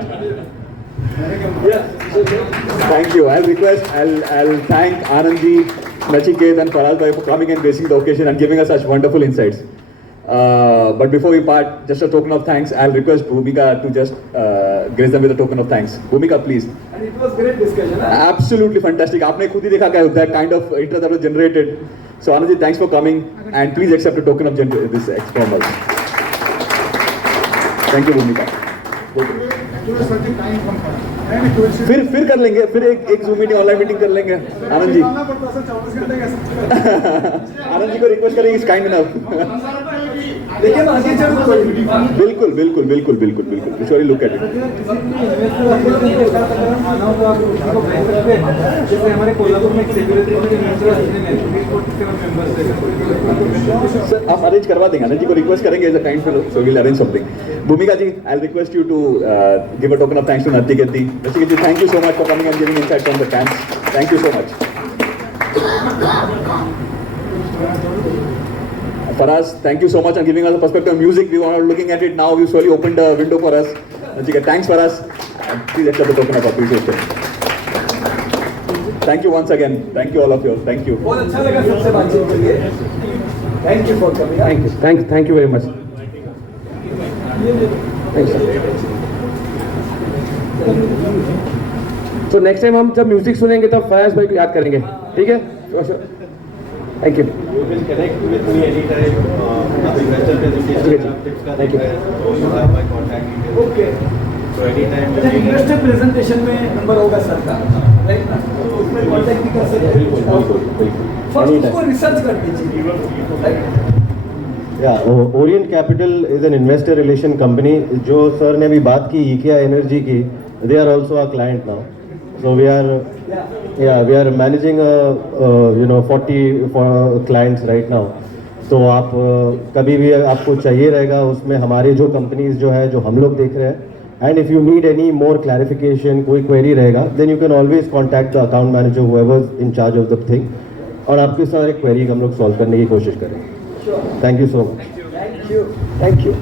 Thank you. I'll thank Anand ji, Nachiket and Faraz bhai for coming and gracing the occasion and giving us such wonderful insights. But before we part, just a token of thanks, I'll request Bhumika to just grace them with a token of thanks. Bhumika, please. And it was great discussion. Huh? Absolutely fantastic. आपने खुद ही देखा क्या that kind of interest that was generated. So Anand ji, thanks for coming and please accept a token of this from us. Thank you, Bhumika. फिर कर लेंगे, फिर एक Zoom meeting, online meeting कर लेंगे. आनंद जी. आनंद जी को रिक्वेस्ट करेंगे, इज काइंड इनफ. लेकिन आगे जरूर करेंगे. बिल्कुल बिल्कुल बिल्कुल बिल्कुल बिल्कुल श्योरली लुक एट इट. हमारे कोल्हापुर में सर आप अरेंज करवा देंगे. आनंद जी को रिक्वेस्ट करेंगे as a kind fellow, so will arrange something. Bhumika ji, I request you to give a token of thanks to Nachiket ji. Nachiket ji, thank you so much for coming and giving insights on the camps. Thank you so much. Faraz, thank you so much on giving us a perspective of music. We are looking at it now. You slowly opened a window for us. Nachikeet, thanks Faraz. Please accept the token of appreciation. Thank you once again. Thank you all of you. Thank you. बहुत अच्छा लगा सबसे बातचीत करके. Thank you for coming. Thank you very much. तो next time हम जब music सुनेंगे तब फयाज भाई को याद करेंगे, ठीक है? Thank you. You will connect with me anytime. Investor presentation. Thank you. You have my contact details. Okay. So anytime. अच्छा, इन्वेस्टर प्रेजेंटेशन में नंबर होगा सर का, राइट ना? तो उसमें कांटेक्ट भी कर सकते हैं. फर्स्ट उसको रिसर्च कर लीजिए, right? Yeah, Orient Capital is an investor relation company. जो सर ने अभी बात की IKEA Energy की, they are also our client now. So we are managing 40 clients right now. तो आप कभी भी आपको चाहिए रहेगा उसमें हमारी जो कंपनीज जो है जो हम लोग देख रहे हैं, and if you need any more clarification, कोई क्वेरी रहेगा, then you can always contact the account manager whoever in charge of the thing, और आपके सारे क्वेरी हम लोग सॉल्व करने की कोशिश करेंगे. Thank you so much. Thank you.